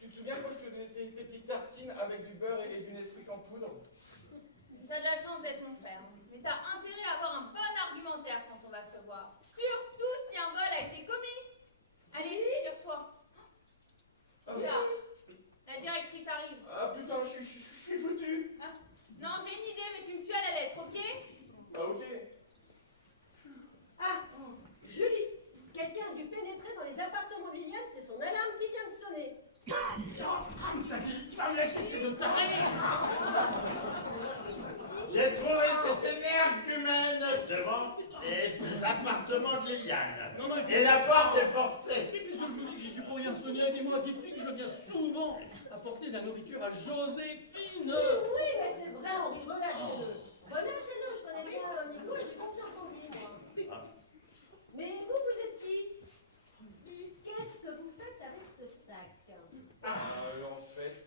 tu te souviens quand je te donnais tes petites tartines avec du beurre et du Nesquik en poudre? T'as de la chance d'être mon frère. Mais t'as intérêt à avoir un bon argumentaire quand on va se revoir. Surtout si un vol a été commis. Allez, tire-toi. Là, la directrice arrive. Ah putain, je suis foutu. Hein? Non, j'ai une idée, mais tu me suis à la lettre, ok? Ah, ok. Ah, Julie, quelqu'un a dû pénétrer dans les appartements de Liliane, c'est son alarme qui vient de sonner. Tu vas me lâcher, espèce de taré! J'ai trouvé cette énergumène devant les appartements de Liliane. Non, non, Et la porte est forcée. Et puisque je vous dis que j'y suis pour rien, Sonia, aidez-moi, dites-lui que je viens souvent apporter de la nourriture à Joséphine. Oui, mais c'est vrai, Henri, relâchez-le. Relâchez-le, je connais bien Nico et j'ai confiance en lui, moi. Mais vous êtes qui? Qu'est-ce que vous faites avec ce sac? En fait,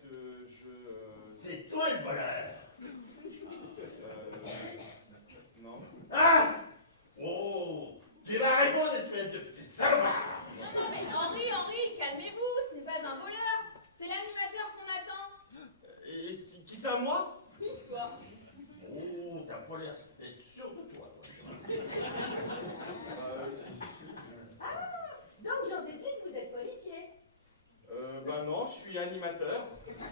C'est toi le voleur. non. Ah! Oh! Tu vas répondre, espèce de petit salopard! Non, mais Henri, calmez-vous, ce n'est pas un voleur. C'est l'animateur qu'on attend. Et qui ça, moi? Toi. Oh, t'as pas l'air d'être sûr de toi. je suis animateur. Mais c'est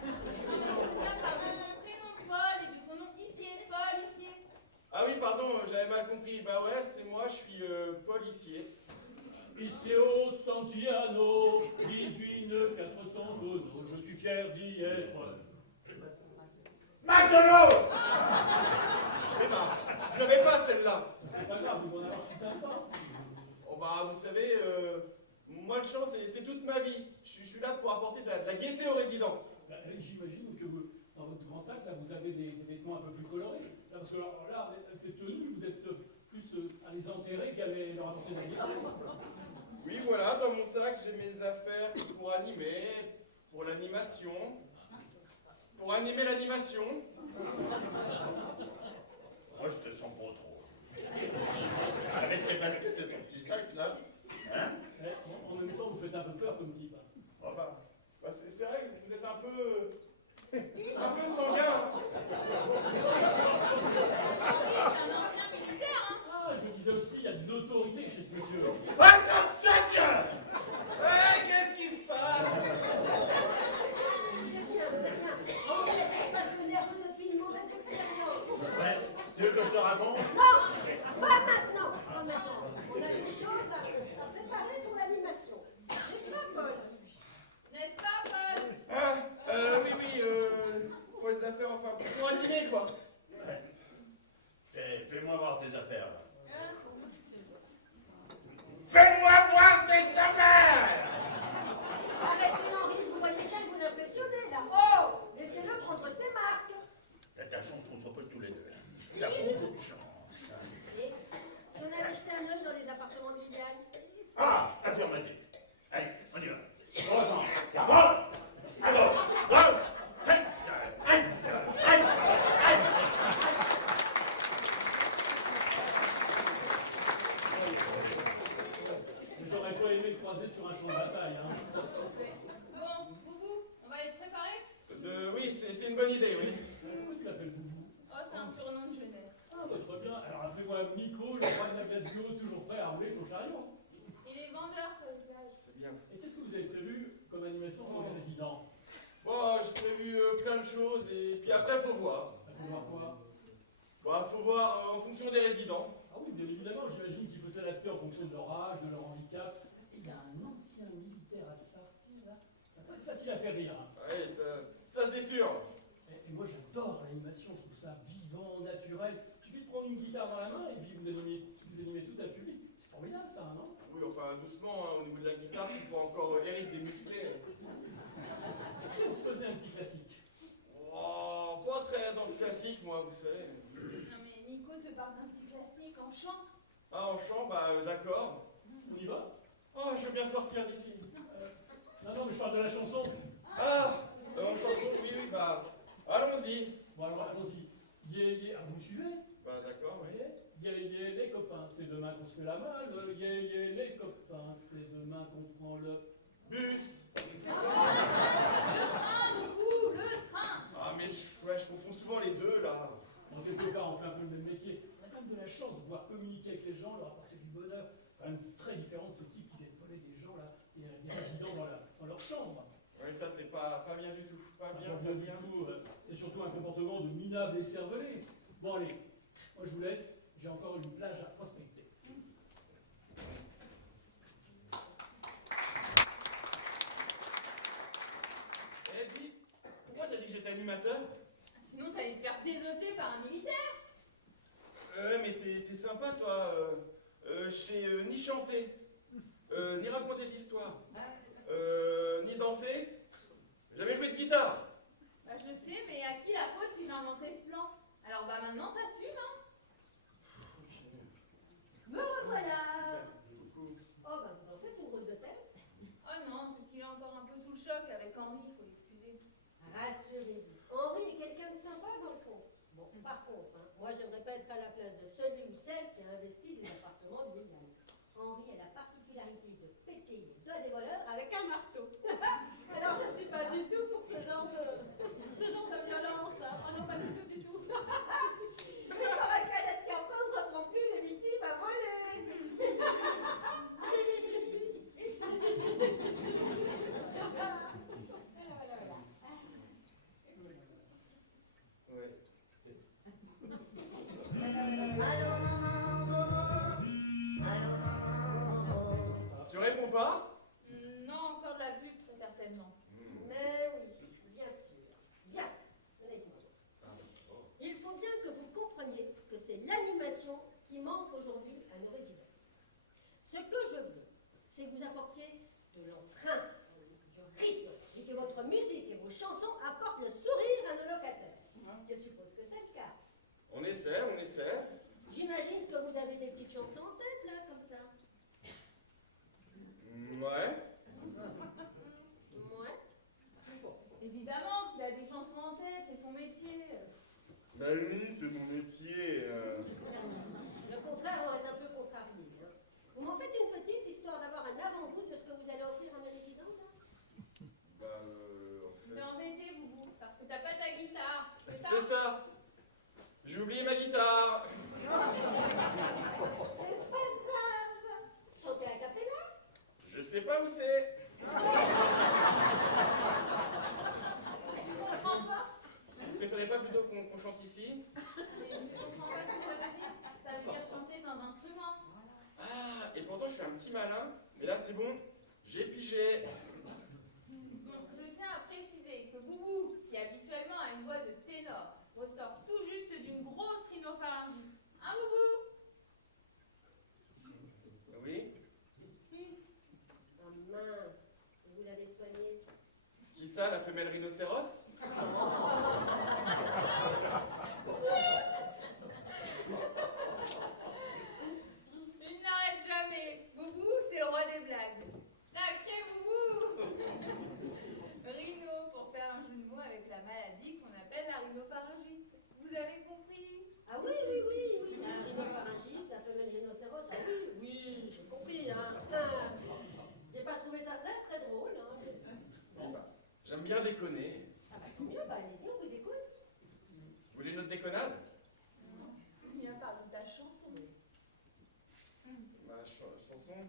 pas par mon prénom Paul et du ton nom Issier, Paul Issier. Ah oui, pardon, j'avais mal compris. Bah ouais, c'est moi, je suis policier. Iseo Santiano, 18 nœuds, 400 tonneaux, je suis fier d'y être. McDonald's. Eh ben, je l'avais pas celle-là. C'est pas grave, vous m'en avez tout un temps. Oh bah, vous savez, moi le chant, c'est toute ma vie. Je suis là pour apporter de la gaieté aux résidents. Bah, j'imagine que vous, dans votre grand sac, là, vous avez des vêtements un peu plus colorés. Là, parce que là, avec cette tenue, vous êtes plus à les enterrer qu'à leur apporter de la gaieté. Oui, voilà, dans mon sac, j'ai mes affaires pour animer, pour l'animation, pour animer l'animation. Moi, je te sens pas trop. Avec tes baskets et ton petit sac, là. Hein? En même temps, vous faites un peu peur comme type. Oh bah, c'est vrai que vous êtes un peu sanguin. Hein. Henri est un ancien militaire, hein. Ah, je me disais aussi, il y a de l'autorité chez ce monsieur. Qu'est-ce qui se passe? C'est bien, c'est bien. On ne laisse pas se nerveux depuis une mauvaise expérience. Ouais. Tu veux que je te raconte? Non, pas maintenant. Pas maintenant. On a des choses à préparer pour l'animation. N'est-ce pas, Paul? N'est-ce pas, Paul? Oui, pour les affaires, enfin, pour animer, quoi. Ouais. Fais-moi voir tes affaires, là. Fais-moi voir tes affaires! Arrêtez, Henri, vous voyez bien que vous l'impressionnez, là. Oh, laissez-le prendre ses marques. T'as ta chance qu'on se repose tous les deux, là. T'as beaucoup de chance. Et si on allait jeter un œil dans les appartements de Liliane? Ah, affirmatif. Allez, on y va. 300. Bravo! Alors, bravo! J'aurais pas aimé le croiser sur un champ de bataille, hein. Bon, Boubou, on va aller te préparer? Oui, c'est une bonne idée, oui. Pourquoi tu l'appelles Boubou? Oh, c'est un surnom de jeunesse. Ah, bah, très bien. Alors, appelez-moi Miko, le roi de la glace bio, toujours prêt à rouler son chariot. Il est vendeur sur les plages. C'est bien. Et qu'est-ce que vous avez prévu comme animation pour les résidents? Bon, j'ai prévu plein de choses, et puis après, faut voir. Faut voir quoi? Bah, faut voir en fonction des résidents. Ah oui, bien évidemment, j'imagine qu'il faut s'adapter en fonction de leur âge, de leur handicap. Et il y a un ancien militaire à se farcir, là. Ça va pas être facile à faire rire, hein. Ouais, ça c'est sûr. Et moi, j'adore l'animation, je trouve ça vivant, naturel. Il suffit de prendre une guitare dans la main et puis vous animez tout un public. C'est formidable, ça, non? Oui, enfin, doucement, hein, au niveau de la guitare, je suis pas encore Eric des musclés. Si on se faisait un petit classique. Oh, pas très dans ce classique, moi, vous savez. Non mais Nico te parle d'un petit classique en chant. Ah, en chant, bah, d'accord. On y va? Oh, je veux bien sortir d'ici. Non, mais je parle de la chanson. Ah, en chanson, oui, bah, allons-y. Bon, alors, allons-y. Ah, vous me suivez? Bah, d'accord, oui. Les copains, c'est demain qu'on se fait la malle. Les copains, c'est demain qu'on prend le Bus. Le train, Boubou, le train. Ah, mais je confonds souvent les deux, là. En quelque cas, on fait un peu le même métier. On a quand même de la chance de pouvoir communiquer avec les gens, leur apporter du bonheur. C'est quand même très différent de ce type qui vient voler des gens, là, des résidents dans leur chambre. Oui, ça, c'est pas bien du tout. Pas bien, Alors, pas du bien. tout, c'est surtout un comportement de minable et cervelé. Bon, allez, moi je vous laisse, j'ai encore une plage à prospecter. Eh, dis, pourquoi t'as dit que j'étais animateur? Sinon t'allais te faire désosser par un militaire. Mais t'es sympa, toi. Je sais ni chanter, ni raconter de l'histoire, ni danser. J'avais joué de guitare. Bah je sais, mais à qui la faute si j'ai inventé ce plan? Alors bah maintenant t'assumes, hein. Me revoilà. Oh, bah vous en faites une drôle de tête. Oh non, c'est qu'il est encore un peu sous le choc avec Henri, faut l'excuser. Rassurez-vous, Henri est quelqu'un de sympa dans le fond. Bon, par contre, hein, moi j'aimerais pas être à la place de celui ou celle qui a investi des appartements de Liliane. Henri a la particularité de péter les doigts des voleurs avec un marteau. Alors je ne suis pas du tout pour ce genre de violence. Hein. Oh non, pas du tout, du tout. Mais je crois qu'à l'être capable ne reprend plus les victimes à voler. Voilà. vous apportiez de l'entrain, du rythme, et que votre musique et vos chansons apportent le sourire à nos locataires. Je suppose que c'est le cas. On essaie, on essaie. J'imagine que vous avez des petites chansons en tête, là, comme ça. Ouais. Ouais. Évidemment qu'il a des chansons en tête, c'est son métier. Bah oui, c'est mon métier. Le contraire, on est un peu contrarié. Hein. Vous m'en faites une petite, histoire d'avoir un avant-goût de ce que vous allez offrir à mes résidents, là? Bah, Tu t'es embêté, Boubou, parce que t'as pas ta guitare, c'est ça? C'est ça. J'ai oublié ma guitare. C'est pas grave. Chantez a cappella? Je sais pas où c'est. Tu comprends pas? Vous préférez pas plutôt qu'on chante ici? Mais tu comprends pas ce que ça veut dire? Ça veut dire chanter sans instrument. Ah, et pourtant je suis un petit malin. Mais là c'est bon, j'ai pigé. Bon, je tiens à préciser que Boubou, qui habituellement a une voix de ténor, ressort tout juste d'une grosse rhinopharyngite. Hein, Boubou? Oui? Ah mince, vous l'avez soigné. Qui ça, la femelle rhinocéros? Il n'arrête jamais. Boubou, c'est le roi des blagues. Sacré Boubou! Rhino, pour faire un jeu de mots avec la maladie qu'on appelle la rhinopharyngite. Vous avez compris? Ah oui, la rhinopharyngite, la femelle rhinocéros, oui, j'ai compris, hein. J'ai pas trouvé ça très très drôle, hein. Bon bah, j'aime bien déconner. Ah bah tant mieux, bah allez-y, on vous écoute. Vous voulez notre déconnade? Viens parler de ta chanson. Ma chanson?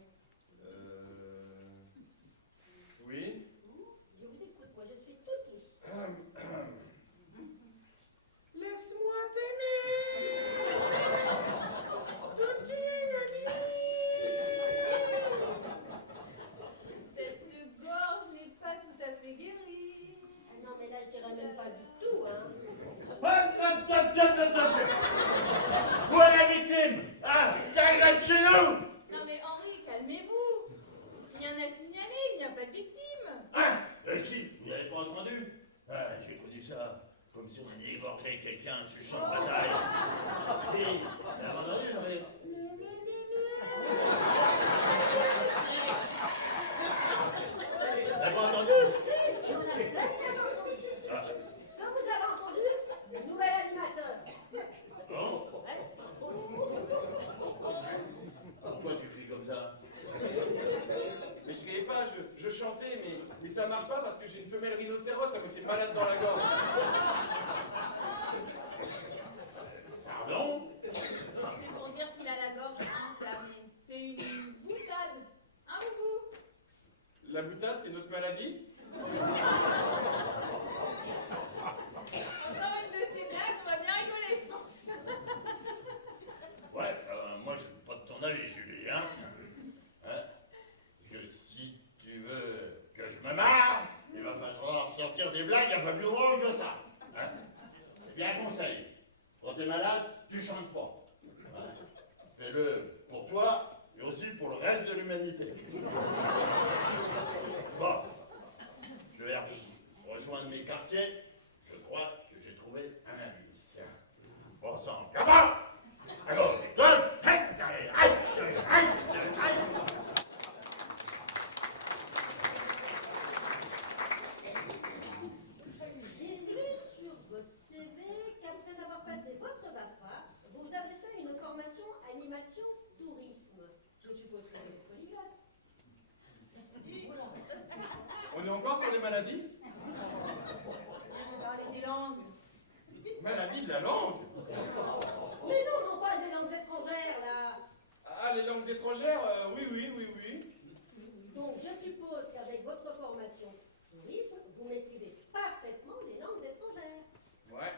Oui? Je vous écoute, moi je suis toute oui. Laisse-moi t'aimer toute une nuit. Cette gorge n'est pas tout à fait guérie. Ah non mais là je dirais même pas du tout, hein. Où est la victime? Ah, ça reste chez nous! Non mais Henri, calmez-vous. Rien à signaler, il n'y a pas de victime. Hein? Si, vous n'avez pas entendu? Ah, j'ai connu ça, comme si on avait égorgé quelqu'un sur le champ de bataille. Si, vous avez entendu, mais... Vous n'avez pas entendu? Si, on a très bien entendu. Ce que vous avez entendu, c'est le nouvel animateur. Non? Ouais. Pourquoi tu cries comme ça? Mais je riais pas, je chantais, mais ça marche pas parce que j'ai une femelle rhinocéros, ça me fait malade dans la gorge. Pardon? C'est pour dire qu'il a la gorge inflammée. C'est une boutade. Hein, Boubou? La boutade, c'est notre maladie? Encore une de ces blagues, on va bien rigoler, je pense. Ouais, moi je suis pas de ton avis, Julie, hein? Que si tu veux que je me marre, il va falloir sortir des blagues un peu plus drôles que ça. Hein? C'est bien un conseil. Quand t'es malade, tu chantes pas. Hein? Fais-le pour toi et aussi pour le reste de l'humanité. Bon, je vais rejoindre mes quartiers. Je crois que j'ai trouvé un indice. Ensemble. Avant! À gauche, gauche, aïe, aïe, aïe, aïe, aïe. J'ai lu sur votre CV qu'après avoir passé votre BAFA, vous avez fait une formation animation tourisme. Je suppose que c'est polyglotte. On est encore sur les maladies? On parlait des langues. Maladie de la langue? Mais non, non pas des langues étrangères, là. Ah, les langues étrangères? Oui. Donc je suppose qu'avec votre formation tourisme, vous maîtrisez parfaitement les langues étrangères. Ouais.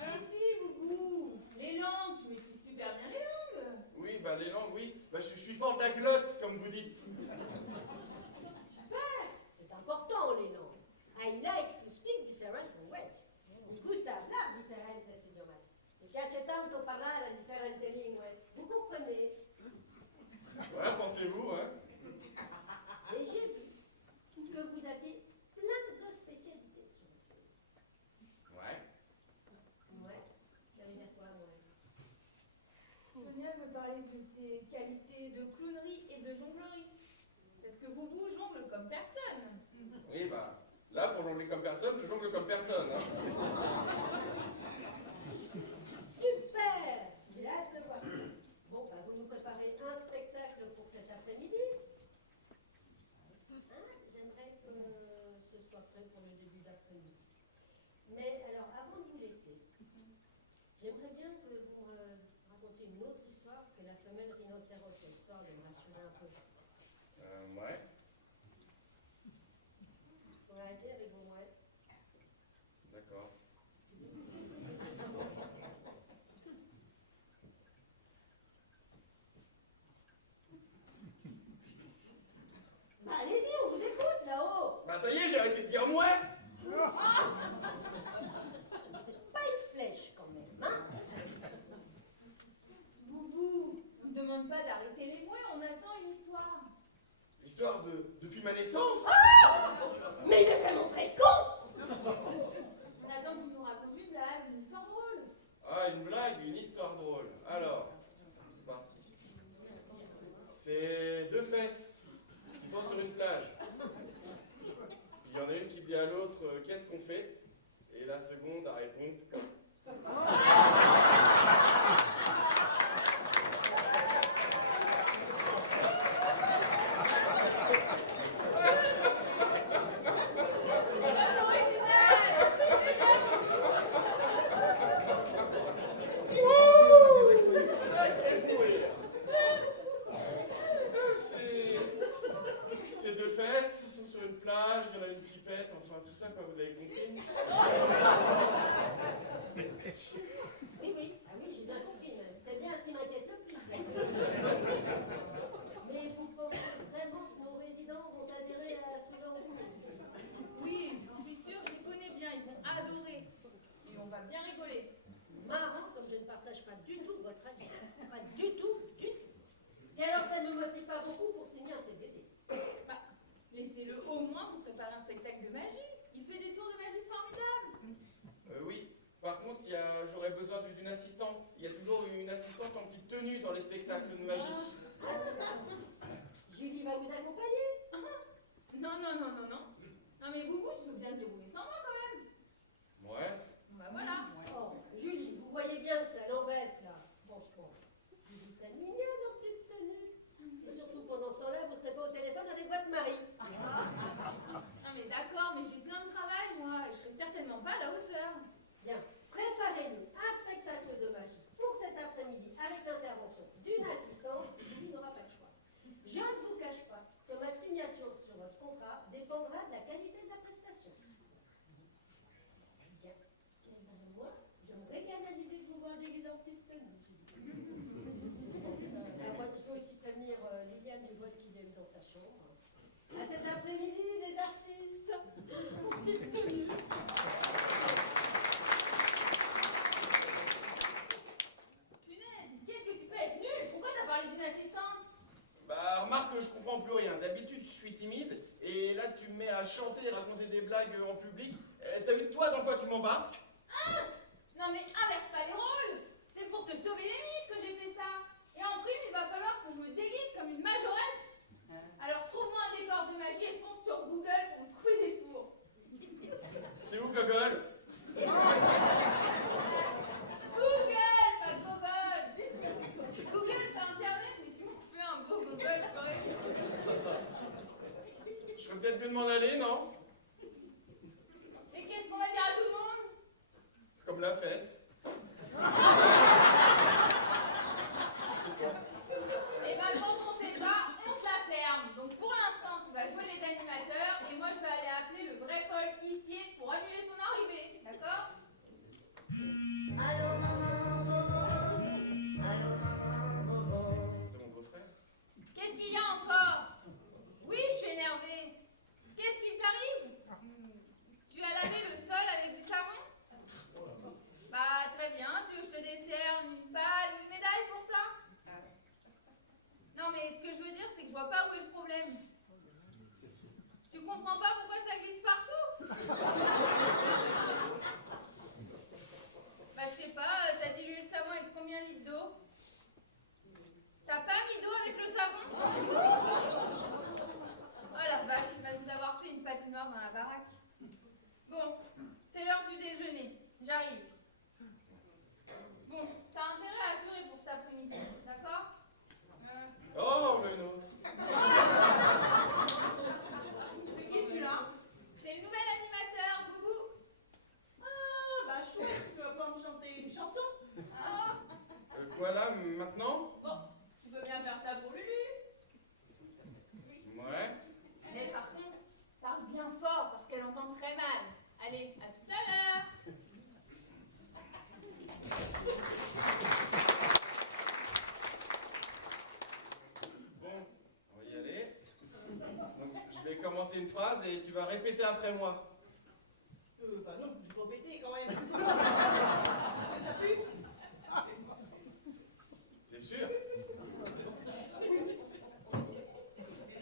Ainsi, Boubou, les langues, tu maîtrises super bien les langues. Oui, bah les langues, oui. Bah je suis fort d'aglotte, comme vous dites. Super, c'est important les langues. I like to speak different language. Mi gusta hablar diferentes idiomas. Mi piace tanto parlare differenti lingue. Vous comprenez? Ouais, pensez-vous, hein? ses qualités de clownerie et de jonglerie. Parce que Boubou jongle comme personne. Oui, bah, là, pour jongler comme personne, je jongle comme personne. Hein. Super! J'ai hâte de voir ça. Bon, bah, vous nous préparez un spectacle pour cet après-midi. Hein? J'aimerais que ce soit prêt pour le début d'après-midi. Mais alors, avant de vous laisser, j'aimerais bien que vous me racontiez une autre histoire que la femelle rhinocéros, histoire de me rassurer un peu. Ouais. Faut arrêter avec vos mouettes. D'accord. Bah, allez-y, on vous écoute là-haut! Bah, ça y est, j'ai arrêté de dire mouette. C'est pas une flèche quand même, hein? Boubou, on ne demande pas d'arrêter les mouets, on attend une histoire. L'histoire depuis ma naissance. Mais il est vraiment très con! On attend que tu nous racontes une blague, une histoire drôle. Ah, une blague, une histoire drôle. Alors, c'est parti. C'est deux fesses qui sont sur une plage. Il y en a une qui dit à l'autre qu'est-ce qu'on fait? Et la seconde a répondu. Ces deux fesses sont sur une plage, il y en a une pipette, enfin tout ça, quoi, vous avez compris? Oui, oui. Ah oui, j'ai bien compris. C'est bien ce qui m'inquiète le plus. Mais vous pensez vraiment que nos résidents vont adhérer à ce genre de choses? Oui, j'en suis sûre, je les connais bien, ils vont adorer. Et on va bien rigoler. Marrant, comme je ne partage pas du tout votre avis. Pas du tout, du tout. Et alors, ça ne me motive pas beaucoup pour signer un CDD. Bah, laissez-le au moins vous préparer un spectacle de magie. Il fait des tours de magie formidables. Oui. Par contre, j'aurais besoin d'une assistante. Il y a toujours une assistante en petite tenue dans les spectacles de magie. Julie va vous accompagner. Non, non, non, non, non. Non mais Boubou, tu peux bien te débrouiller sans moi quand même. Ouais. Bah voilà. Oh, Julie, vous voyez bien que ça l'embête, là. Franchement. Vous serez mignonne en petite tenue. Et surtout, pendant ce temps-là, vous ne serez pas au téléphone avec votre mari. Non mais d'accord, mais j'ai plein de travail moi, et je serai certainement pas à la hauteur. Bien, préparez-nous un spectacle de magie pour cet après-midi avec l'intervention d'une assistante. Julie n'aura pas de choix. Je ne vous cache pas que ma signature sur votre contrat dépendra de la qualité de la prestation. Bien. Et ben moi, je me régale à l'idée de vous voir déguisée en petite tenue. Alors, il faut aussi prévenir Liliane du vote qui est dans sa chambre. À cet après-midi, les artistes, en petite tenue. Punaise, qu'est-ce que tu peux être nul? Pourquoi t'as parlé d'une assistante? Bah, remarque, je comprends plus rien. D'habitude, je suis timide, et là, tu me mets à chanter et raconter des blagues en public. T'as vu, toi, dans quoi tu m'embarques? Ah! Non mais inverse pas les rôles! C'est pour te sauver les miches que j'ai fait ça! Et en prime, il va falloir que je me déguise comme une majorette! Alors trouve-moi un décor de magie et fonce sur Google pour me trouver des tours! C'est où, Gogol? Google, pas Google! Google, c'est Internet, mais tu m'en fais un beau Google, correct? Je ferais peut-être mieux de m'en aller, non? Et qu'est-ce qu'on va dire à tout le monde? Comme la fesse. Et ben quand on sait pas, on se la ferme. Donc pour l'instant, tu vas jouer les animateurs et moi je vais aller appeler le vrai Paul Issier pour annuler son arrivée, d'accord? C'est mon beau-frère. Qu'est-ce qu'il y a encore? Oui, je suis énervée. Qu'est-ce qu'il t'arrive? Tu as lavé le sol avec du savon? Bah très bien, tu veux que je te décerne une palme, une médaille pour ça? Non mais ce que je veux dire c'est que je vois pas où est le problème. Tu comprends pas pourquoi ça glisse partout? Bah je sais pas, t'as dilué le savon avec combien de litres d'eau? T'as pas pas mis d'eau avec le savon? Oh la vache, il va nous avoir fait une patinoire dans la baraque. Bon, c'est l'heure du déjeuner. J'arrive. Bon, t'as intérêt à assurer pour cet après-midi, d'accord? Oh, le nôtre. C'est qui celui-là? C'est le nouvel animateur, Boubou. Ah, bah chouette, tu vas pas me chanter une chanson? Ah, Quoi là, maintenant? bon, tu peux bien faire ça pour Lulu. Ouais. Mais par contre, parle bien fort parce qu'elle entend très mal. Allez, à tout à l'heure. Bon, on va y aller. Donc, je vais commencer une phrase et tu vas répéter après moi. Bah non, je vais répéter quand même. Ça pue? T'es sûr?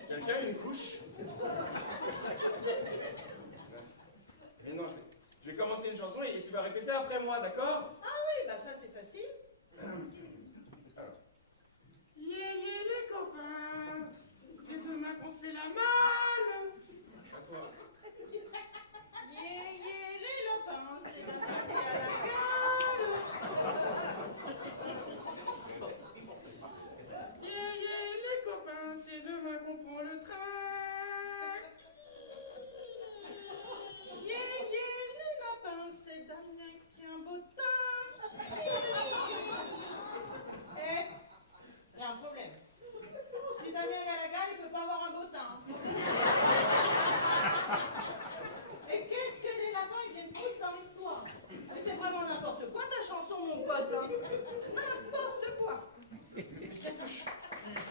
Quelqu'un a une couche? Mais non, je vais commencer une chanson et tu vas répéter après moi, d'accord? Ah oui, bah ça c'est facile. Alors. Yeah, yeah, les copains, c'est demain qu'on se fait la malle. À toi. Yeah, yeah, les lapins, c'est d'attaquer à la gale. Yeah, yeah, les copains, c'est demain qu'on prend le train. Yeah, yeah, les lapins, c'est Damien qui a un beau teint. Eh, il y a un problème. Si Damien est à la gale, il peut pas avoir un beau teint. Et qu'est-ce que les lapins ils viennent foutre dans l'histoire? Mais c'est vraiment n'importe quoi ta chanson, mon pote. Hein. N'importe quoi. Qu'est-ce que je suis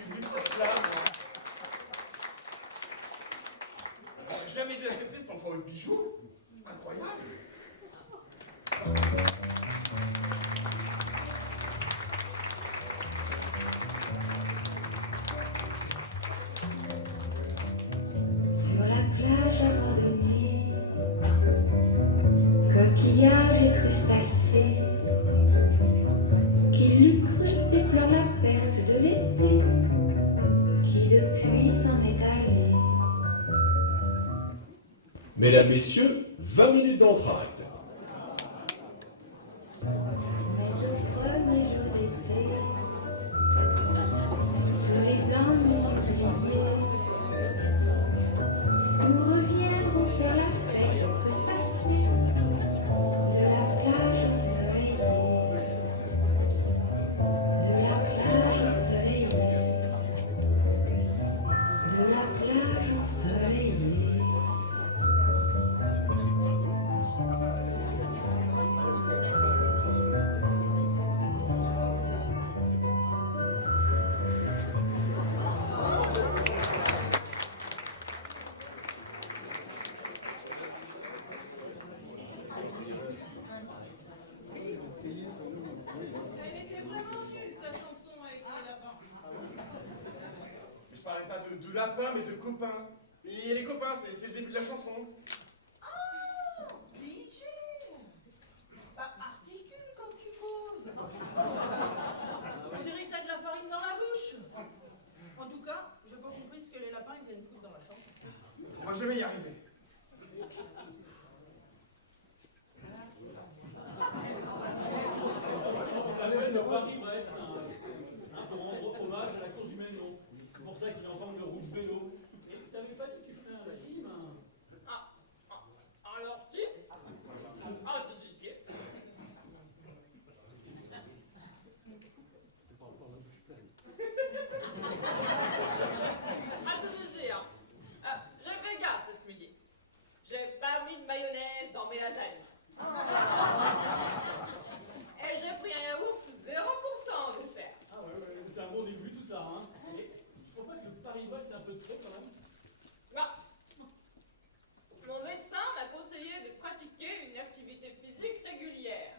venu faire là, moi? J'ai jamais dû accepter cet enfant de bijou. Incroyable. Sur la plage abandonnée, coquillages et crustacés, qui l'eût cru déplore la perte de l'été, qui depuis s'en est allé. Mesdames, Messieurs, 20 minutes d'entraide. Premier jour d'été, tous les ennuis oubliés, nous reviendrons faire la fête aux crustacés de la plage ensoleillée, de la plage ensoleillée, de la plage ensoleillée. Elle était vraiment nulle ta chanson avec les lapins. Mais je parlais pas de lapin, mais de copains. Et les copains, c'est le début de la chanson. Ah, DJ. Bah, articule comme tu causes. On dirait que t'as de la farine dans la bouche. En tout cas, j'ai pas compris ce que les lapins ils viennent foutre dans la chanson. On va jamais y arriver. La peine de Paris-Brest, pour rendre hommage à la course du Ménon. C'est pour ça qu'il est en forme de rouge vélo. Et t'avais pas dit que tu ferais un film? Alors si. Ah si. Ah tout aussi, hein. J'ai fait gaffe ce midi. J'ai pas mis de mayonnaise dans mes lasagnes. Et j'ai pris un yaourt 0% en dessert. Ah ouais, c'est un bon début tout ça, hein. Et je crois pas que le Paris-Brest c'est un peu trop quand même. Bah, mon médecin m'a conseillé de pratiquer une activité physique régulière.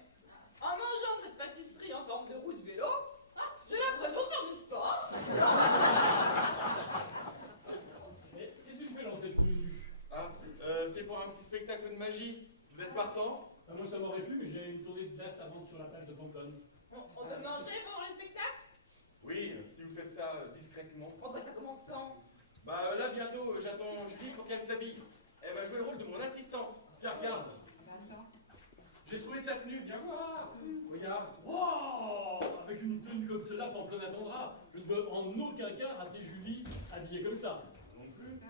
En mangeant cette pâtisserie en forme de roue de vélo, j'ai l'impression de faire du sport. Mais qu'est-ce que tu fais dans cette tenue? Ah, c'est pour un petit spectacle de magie. Vous êtes partant? Moi ça m'aurait plu, mais j'ai une tournée de glace à vendre sur la plage de Pamplonne. On peut manger pendant le spectacle? Oui, si vous faites ça Là, bientôt, j'attends Julie pour qu'elle s'habille. Elle va jouer le rôle de mon assistante. Tiens, regarde. J'ai trouvé sa tenue, viens voir. Regarde. Wow, avec une tenue comme celle-là, Pamplonne attendra. Je ne veux en aucun cas rater Julie habillée comme ça. Non plus.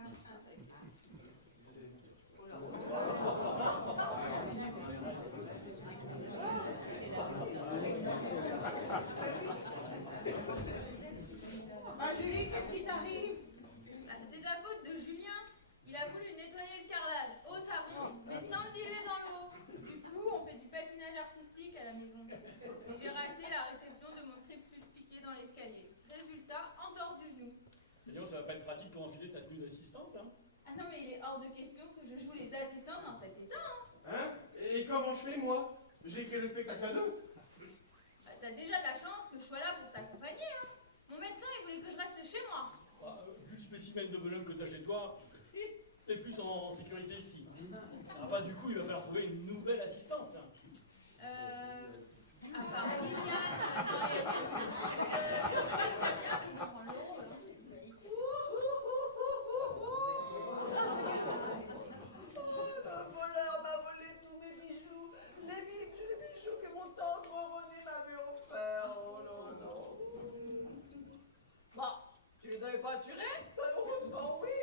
Ah, Julie, qu'est-ce qui t'arrive? C'est de la faute de Julien. Il a voulu nettoyer le carrelage au savon, mais sans le diluer dans l'eau. Du coup, on fait du patinage artistique à la maison. Et j'ai raté la réception de mon tripsus piqué dans l'escalier. Résultat, entorse du genou. D'ailleurs, ça va pas être pratique pour enfiler ta tenue d'assistante, hein? Ah non, mais il est hors de question que je joue les assistantes dans cet état, hein. Hein? Et comment je fais, moi? J'ai écrit le spectacle à deux. Bah, t'as déjà de la chance que je sois là pour t'accompagner, hein. Mon médecin, il voulait que je reste chez moi. Bah, vu le spécimen de bonhomme que t'as chez toi, t'es plus en sécurité ici. Enfin, du coup, il va falloir trouver une nouvelle assistante. À part Liliane, dans les je vois très bien qui me prend le rôle. Le voleur m'a volé tous mes bijoux. Les bijoux que mon tendre René m'avait offerts. Oh non, non. Bah, tu les avais pas assurés? Bah, heureusement, oui.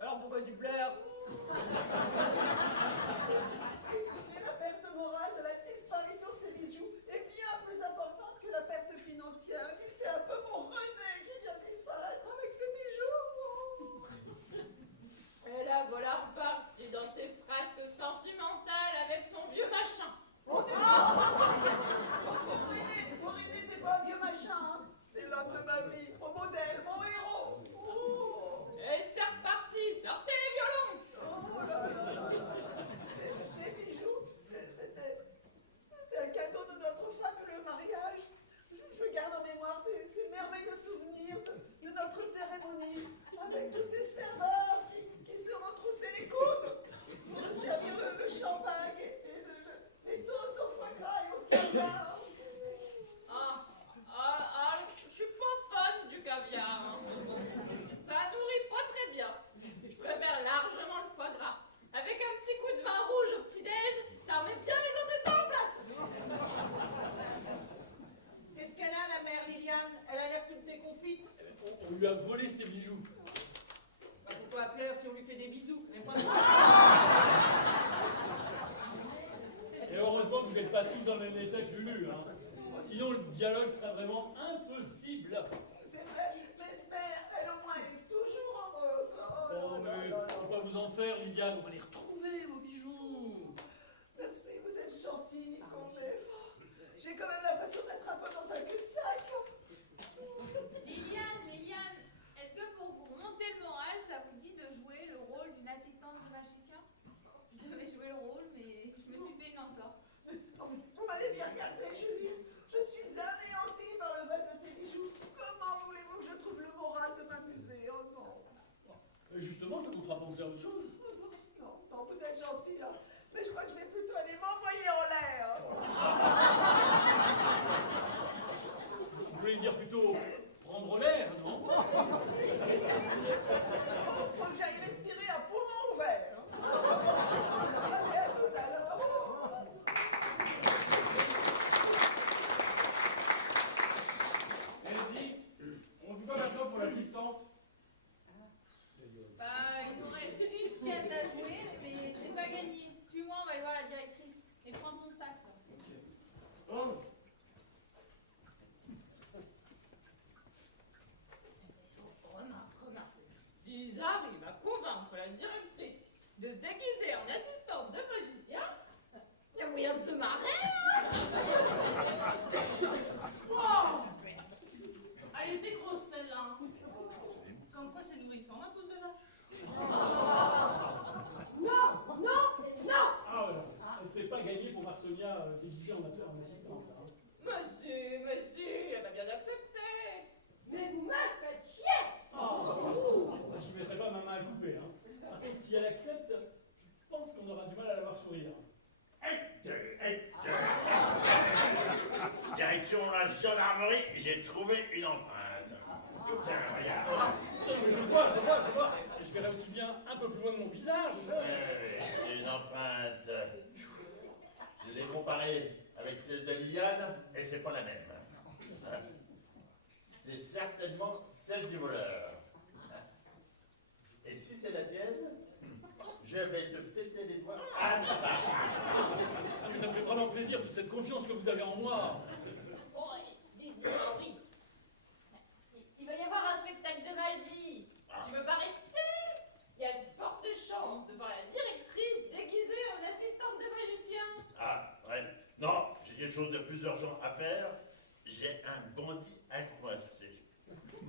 Alors pourquoi tu pleures? Et la perte morale de la disparition de ces bijoux est bien plus importante que la perte financière. Et puis c'est un peu mon René qui vient disparaître avec ses bijoux. Et la voilà repartie dans ses frasques sentimentales avec son vieux machin. Mon René, c'est pas un vieux machin, hein. C'est l'homme de ma vie, mon modèle, mon héros. Oh, Et c'est reparti, sortez les violons! oh là là. Ces bijoux, c'était un cadeau de notre fabuleux mariage. Je garde en mémoire ces merveilleux souvenirs de notre cérémonie, avec tous ces serveurs qui se retroussaient les coudes pour nous servir le champagne et les toasts au foie gras et au caviar. Je suis pas fan du caviar. Hein. Ça nourrit pas très bien. Je préfère largement le foie gras. Avec un petit coup de vin rouge au petit-déj, ça remet bien les intestins en place. Qu'est-ce qu'elle a, la mère Liliane? Elle a l'air toute déconfite. On lui a volé ses bijoux. Bah, pourquoi elle pleure si on lui fait des bisous? Mais pas Et heureusement que vous n'êtes pas tous dans le même état que Lulu, hein. Sinon, le dialogue serait vraiment impossible. C'est vrai, mais elle au moins est toujours heureuse. Oh, mais faut pas vous en faire, Liliane. On va les retrouver, vos bijoux. Merci, vous êtes gentil, Nico, mais j'ai quand même l'impression d'être un peu dans un cul-de-sac. Liliane, est-ce que pour vous remonter le moral, ça vous dit de jouer le rôle d'une assistante de magicien? Je devais jouer le rôle, mais je me suis fait une entorse. Vous m'avez bien regardé, Julie. Je suis anéantie par le vol de ces bijoux. Comment voulez-vous que je trouve le moral de m'amuser? Oh non. Et justement, ça vous fera penser à autre chose. Non, vous êtes gentil, hein. Mais je crois que je vais plutôt aller m'envoyer en l'air. Vous voulez dire plutôt prendre l'air, non? Faut que j'aille respirer à poumon ouvert. Allez, à tout à l'heure. Elle dit, on se voit maintenant pour l'assistante. Bah, il nous reste une pièce à jouer, mais c'est pas gagné. Suis-moi, on va aller voir la directrice. Et prends ton sac, là. Oh. Remarque. S'ils arrivent à convaincre la directrice de se déguiser en assistante de magicien, il y a moyen de se marrer, hein. Oh, elle était grosse celle-là. Comme quoi c'est nourrissant la pousse de vache. Non. Ah, voilà. C'est pas gagné pour Marsonia déguisée en assistante. Hein. Mais si, elle va bien accepter. Mais vous me faites chier. Oh. Je ne mettrai pas ma main à couper. Hein. Si elle accepte, je pense qu'on aura du mal à la voir sourire. Direction la gendarmerie, j'ai trouvé une empreinte. Tiens, regarde. Mais je vois, là aussi bien un peu plus loin de mon visage. Les empreintes. Je l'ai comparée avec celle de Liliane et c'est pas la même. C'est certainement celle du voleur. Et si c'est la tienne, je vais te péter les doigts à la barre. Ah, mais ça me fait vraiment plaisir, toute cette confiance que vous avez en moi. Oh, dis Henri, il va y avoir un spectacle de magie. Tu veux pas rester? Il y a de fortes chances de voir la directrice déguisée en assistante de magicien. Ah, ouais. Non, j'ai quelque chose de plus urgent à faire. J'ai un bandit à coincer.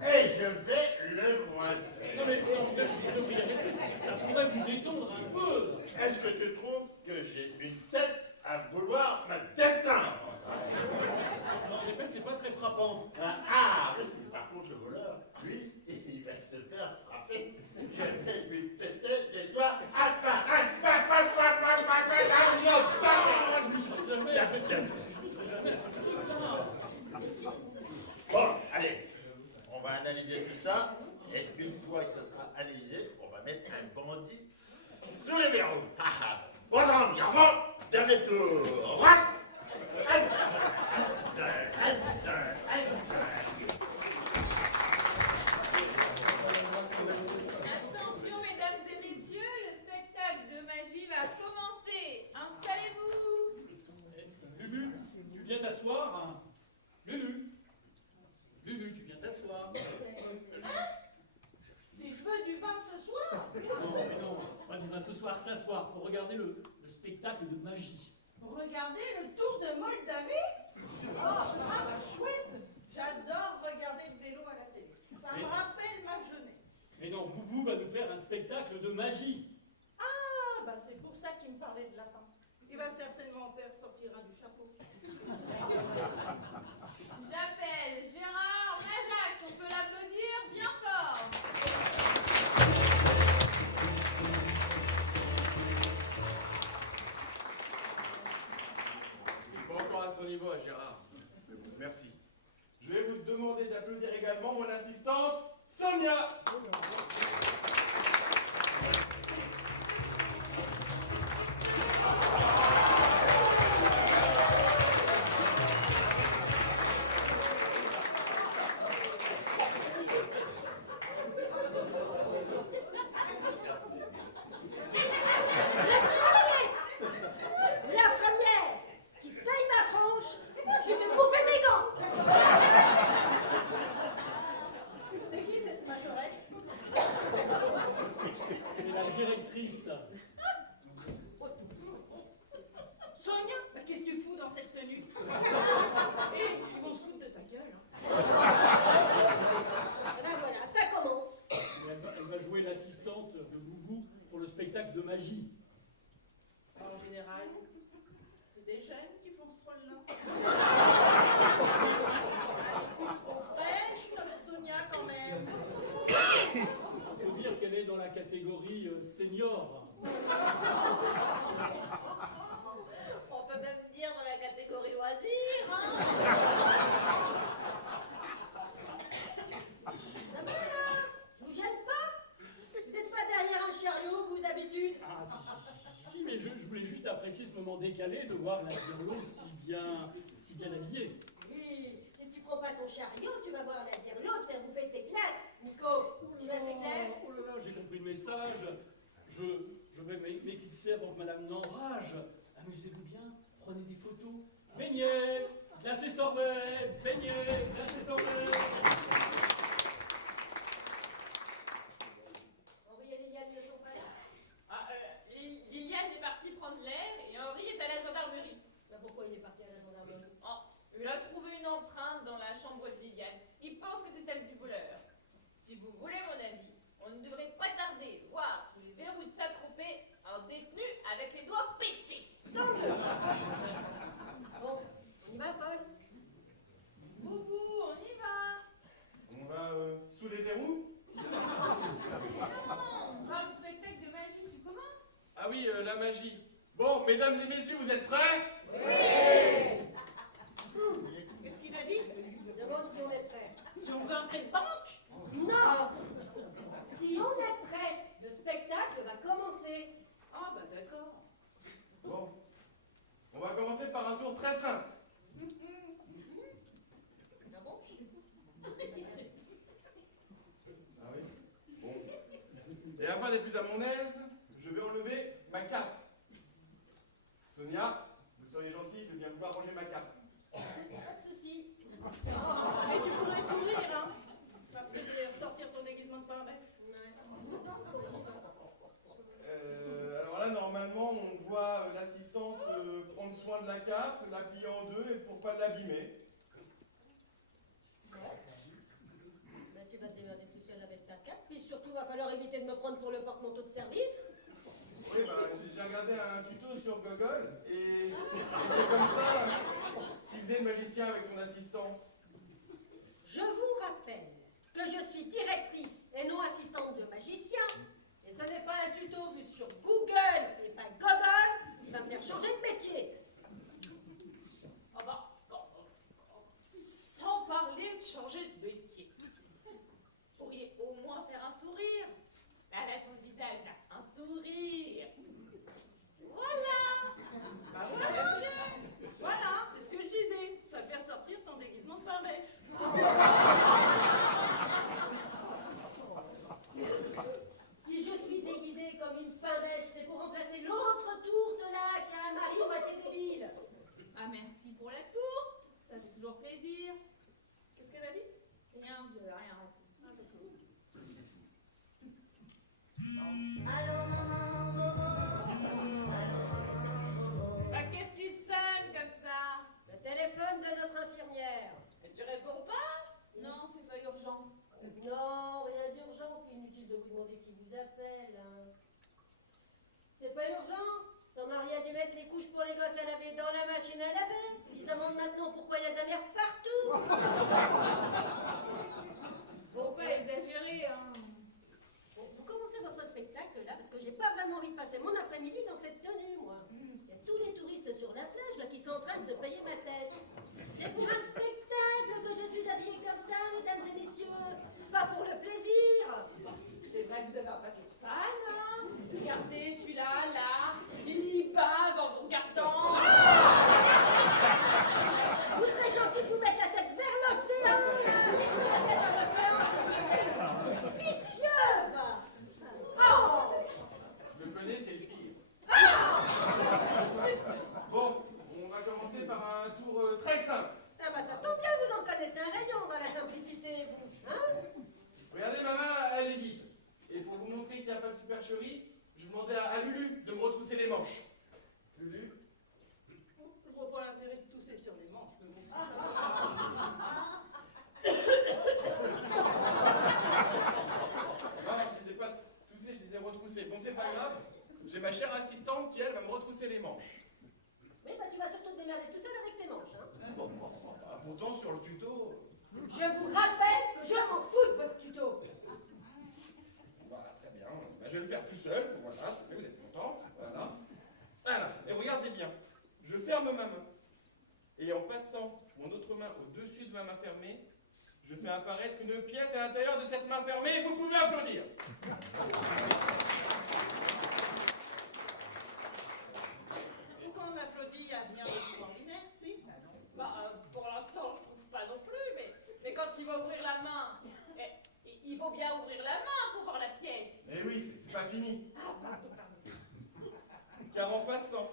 Et je vais le coincer. Non mais vous devriez rester, ça pourrait vous détendre un peu. Est-ce que tu trouves que j'ai une tête à vouloir me détendre? Non, en effet, c'est pas très frappant. Par contre, le voleur, lui, il va se faire frapper. Je vais lui péter les doigts à Je me ferai jamais à ce truc-là. Bon, allez, on va analyser tout ça, et une fois que ça sera analysé, on va mettre un bandit sous les verrous. Bonjour, garçon, dernier tour. Attention, mesdames et messieurs, le spectacle de magie va commencer. Installez-vous. Lulu, tu viens t'asseoir? Lulu, tu viens t'asseoir? Si je veux du vin ce soir, Non, mais non, pas du vin ce soir, s'asseoir pour regarder le spectacle de magie. regardez le Tour de Moldavie. Oh, bah chouette. J'adore regarder le vélo à la télé. Ça me rappelle ma jeunesse. Mais non, Boubou va nous faire un spectacle de magie. Ah, bah c'est pour ça qu'il me parlait de lapin. Il va certainement faire sortir un du chapeau. J'appelle Gérard Majax. On peut l'applaudir bien fort. Il n'est pas encore à son niveau, Gérard. Merci. Je vais vous demander d'applaudir également mon assistante, Sonia. La première qui se paye ma tranche, je fais bouffer mes gants. C'est qui cette majorette? C'est la directrice. Sonia, bah, qu'est-ce que tu fous dans cette tenue? Ils vont se foutre de ta gueule. Hein. Et ben voilà, ça commence. Elle va jouer l'assistante de Boubou pour le spectacle de magie. En général, c'est des jeunes qui font ce rôle-là. Elle est plus trop fraîche comme Sonia quand même. On peut dire qu'elle est dans la catégorie senior. On peut même dire dans la catégorie loisirs, hein. Ça va là? Je vous gêne pas? Vous n'êtes pas derrière un chariot, vous, d'habitude? Ah, si, mais je voulais juste apprécier ce moment décalé de voir la Virlo si bien habillée. Oui, si tu prends pas ton chariot, tu vas voir la Virlo te faire bouffer tes glaces, Nico. Tu vois, c'est clair? Oh là là, j'ai compris le message. Je vais m'éclipser avant que madame n'enrage. Amusez-vous bien, prenez des photos. Beignets, glacé sorbet, beignets, glacé sorbet. Henri et Liliane ne sont pas là. Liliane est partie prendre l'air et Henri est à la gendarmerie. Bah, pourquoi il est parti à la gendarmerie? Oh, il a trouvé une empreinte dans la chambre de Liliane. Il pense que c'est celle du voleur. Si vous voulez mon avis, on ne devrait pas tarder voir sous les verrous de Saint-Tropez un détenu avec les doigts pétés. Bon, on y va, Paul? Boubou, on y va. On va sous les verrous? Mais non, on parle du spectacle de magie. Tu commences? Ah oui, la magie. Bon, mesdames et messieurs, vous êtes prêts? Qu'est-ce qu'il a dit? Demande si on est prêt. Si on veut un prêt de banque? Non! Si on est prêt, le très simple. Ah bon? Ah oui? Bon. Et afin d'être plus à mon aise, je vais enlever ma cape. Sonia, vous seriez gentille de bien vouloir ranger ma cape. Pas de soucis. Mais tu pourrais sourire, hein. Ça ferait sortir ton déguisement de pain bêche. Alors là, normalement, on voit l'assistante prendre soin de la cape, la plier en deux et pour pas l'abîmer. Ouais. Ben, tu vas te démerder tout seul avec ta cape, puis surtout, va falloir éviter de me prendre pour le porte-manteau de service. Oui, j'ai regardé un tuto sur Google et c'est comme ça qu'il faisait le magicien avec son assistant. Je vous rappelle que je suis directrice et non assistante de magicien. Et ce n'est pas un tuto vu sur Google et pas Google qui va me faire changer de métier. Ah bah, sans parler de changer de métier. Vous pourriez au moins faire un sourire. Elle a sur le visage, là, un sourire. Voilà. Bah voilà. Voilà, c'est ce que je disais. Ça fait ressortir ton déguisement de pain bêche. Si je suis déguisée comme une pain bêche, c'est pour remplacer l'autre tourte là qui a un mari moitié débile. Ah, merci pour la tourte. Ça fait toujours plaisir. Qu'est-ce qu'elle a dit? Rien, je rien raté. Bah, qu'est-ce qui sonne comme ça? Le téléphone de notre infirmière. Et tu réponds pas? Non, c'est pas urgent. Non, rien d'urgent, puis inutile de vous demander qui vous appelle. Hein. C'est pas urgent. Son mari a dû mettre les couches pour les gosses à laver dans la machine à laver. Ils se demandent maintenant pourquoi il y a de la merde partout. Faut pas exagérer, hein. Bon, vous commencez votre spectacle là, parce que j'ai pas vraiment envie de passer mon après-midi dans cette tenue, moi. Il y a tous les touristes sur la plage là qui sont en train de se payer ma tête. C'est pour un spectacle que je suis habillée comme ça, mesdames et messieurs. Pas pour le plaisir. C'est vrai que vous avez un paquet de fans, hein? Regardez celui-là, là, il y bave en vous regardant. Vous serez gentil de vous mettre la tête vers l'océan, là. La tête vers l'océan, c'est vicieux, va. Oh. Je le connais, c'est le pire. Bon, on va commencer par un tour très simple. Ah bah ça tombe bien, vous en connaissez un rayon dans la simplicité, vous. Hein? Regardez, ma main, elle est vide. Et pour vous montrer qu'il n'y a pas de supercherie, je demandais à Lulu de me retrousser les manches. Lulu? Je vois pas l'intérêt de tousser sur les manches, mais bon, ça Non, je disais pas tousser, je disais retrousser. Bon, c'est pas grave. J'ai ma chère assistante qui, elle, va me retrousser les manches. Oui, bah tu vas surtout te démerder tout seul avec tes manches, hein. Ah, pourtant, sur le tuto... Je vous rappelle que je m'en fous de votre tuto. Bah, très bien. Bah, je vais le faire tout seul. Voilà, c'est fait, vous êtes contente. Voilà. Voilà. Et regardez bien. Je ferme ma main. Et en passant mon autre main au-dessus de ma main fermée, je fais apparaître une pièce à l'intérieur de cette main fermée et vous pouvez applaudir. pourquoi on applaudit à rien d'extraordinaire, si? Bah, pour l'instant, je trouve pas non plus, mais quand il va ouvrir la main, il faut bien ouvrir la main pour voir la pièce. Mais oui, c'est pas fini. Ah, pardon. Car en passant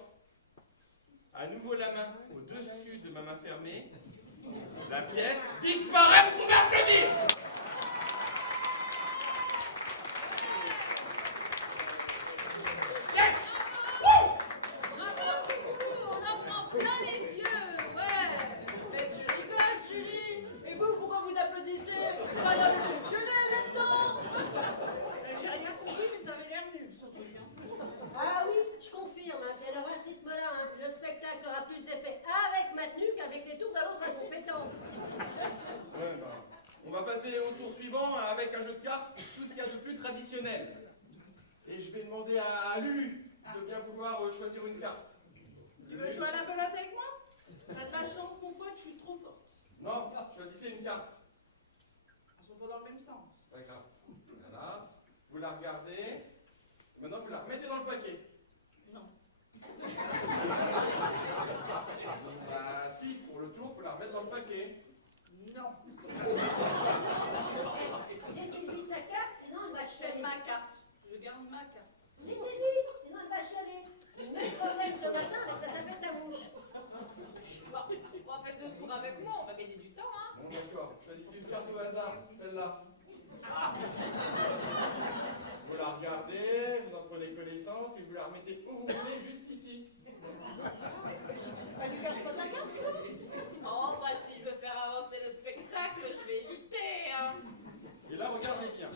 à nouveau la main au-dessus de ma main fermée, la pièce disparaît, vous pouvez applaudir. Yes! Wouh! Bravo, Coucou, on en prend plein les yeux, ouais. Mais tu rigoles, Julie. Et vous, pourquoi vous applaudissez? Rien d'exceptionnel là-dedans. J'ai rien compris, mais ça avait l'air nul, son truc. Ah oui, je confirme, hein. Puis alors à ce rythme-là, hein, le spectacle aura plus d'effet avec ma tenue qu'avec les tours de l'autre incompétent. Ouais, bah, on va passer au tour suivant avec un jeu de cartes, tout ce qu'il y a de plus traditionnel. Et je vais demander à Lulu de bien vouloir choisir une carte. Tu veux jouer à la belote avec moi? T'as de la chance, mon pote, je suis trop forte. Non, choisissez une carte. Elles sont pas dans le même sens. Pas grave. Voilà. Vous la regardez. Maintenant, vous la remettez dans le paquet. Non. Voilà. regarde ma carte. Laissez-lui, sinon elle va chialer. Le même problème ce matin avec sa tapette à mouche. Bon, faites le tour avec moi, on va gagner du temps, hein. Bon, d'accord. Choisissez une carte au hasard, celle-là. Vous la regardez, vous en prenez connaissance et vous la remettez où vous voulez, juste ici. Pas du carte à carte, ça? Oh, bah si je veux faire avancer le spectacle, je vais éviter, hein. Et là, regardez bien.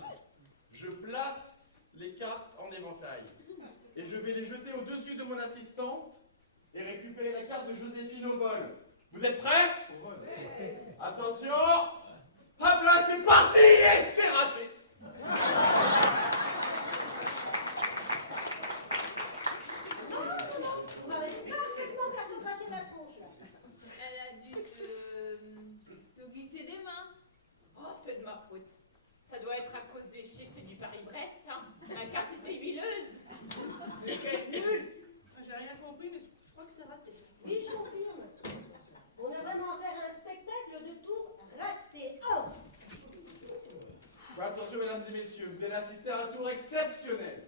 Je place les cartes en éventail. Et je vais les jeter au-dessus de mon assistante et récupérer la carte de Joséphine au vol. Vous êtes prêts? Attention! Hop là, c'est parti! Et c'est raté! Non, vous m'avez parfaitement cartographié la tronche, là. Elle a dû te glisser des mains. Oh, c'est de ma faute. Ça doit être à cause des chiffres du Paris-Brest, hein. La carte était huileuse. Mais quelle nulle! J'ai rien compris, mais je crois que c'est raté. Oui, je confirme. On a vraiment affaire à un spectacle de tour raté. Oh! Attention, mesdames et messieurs, vous allez assister à un tour exceptionnel.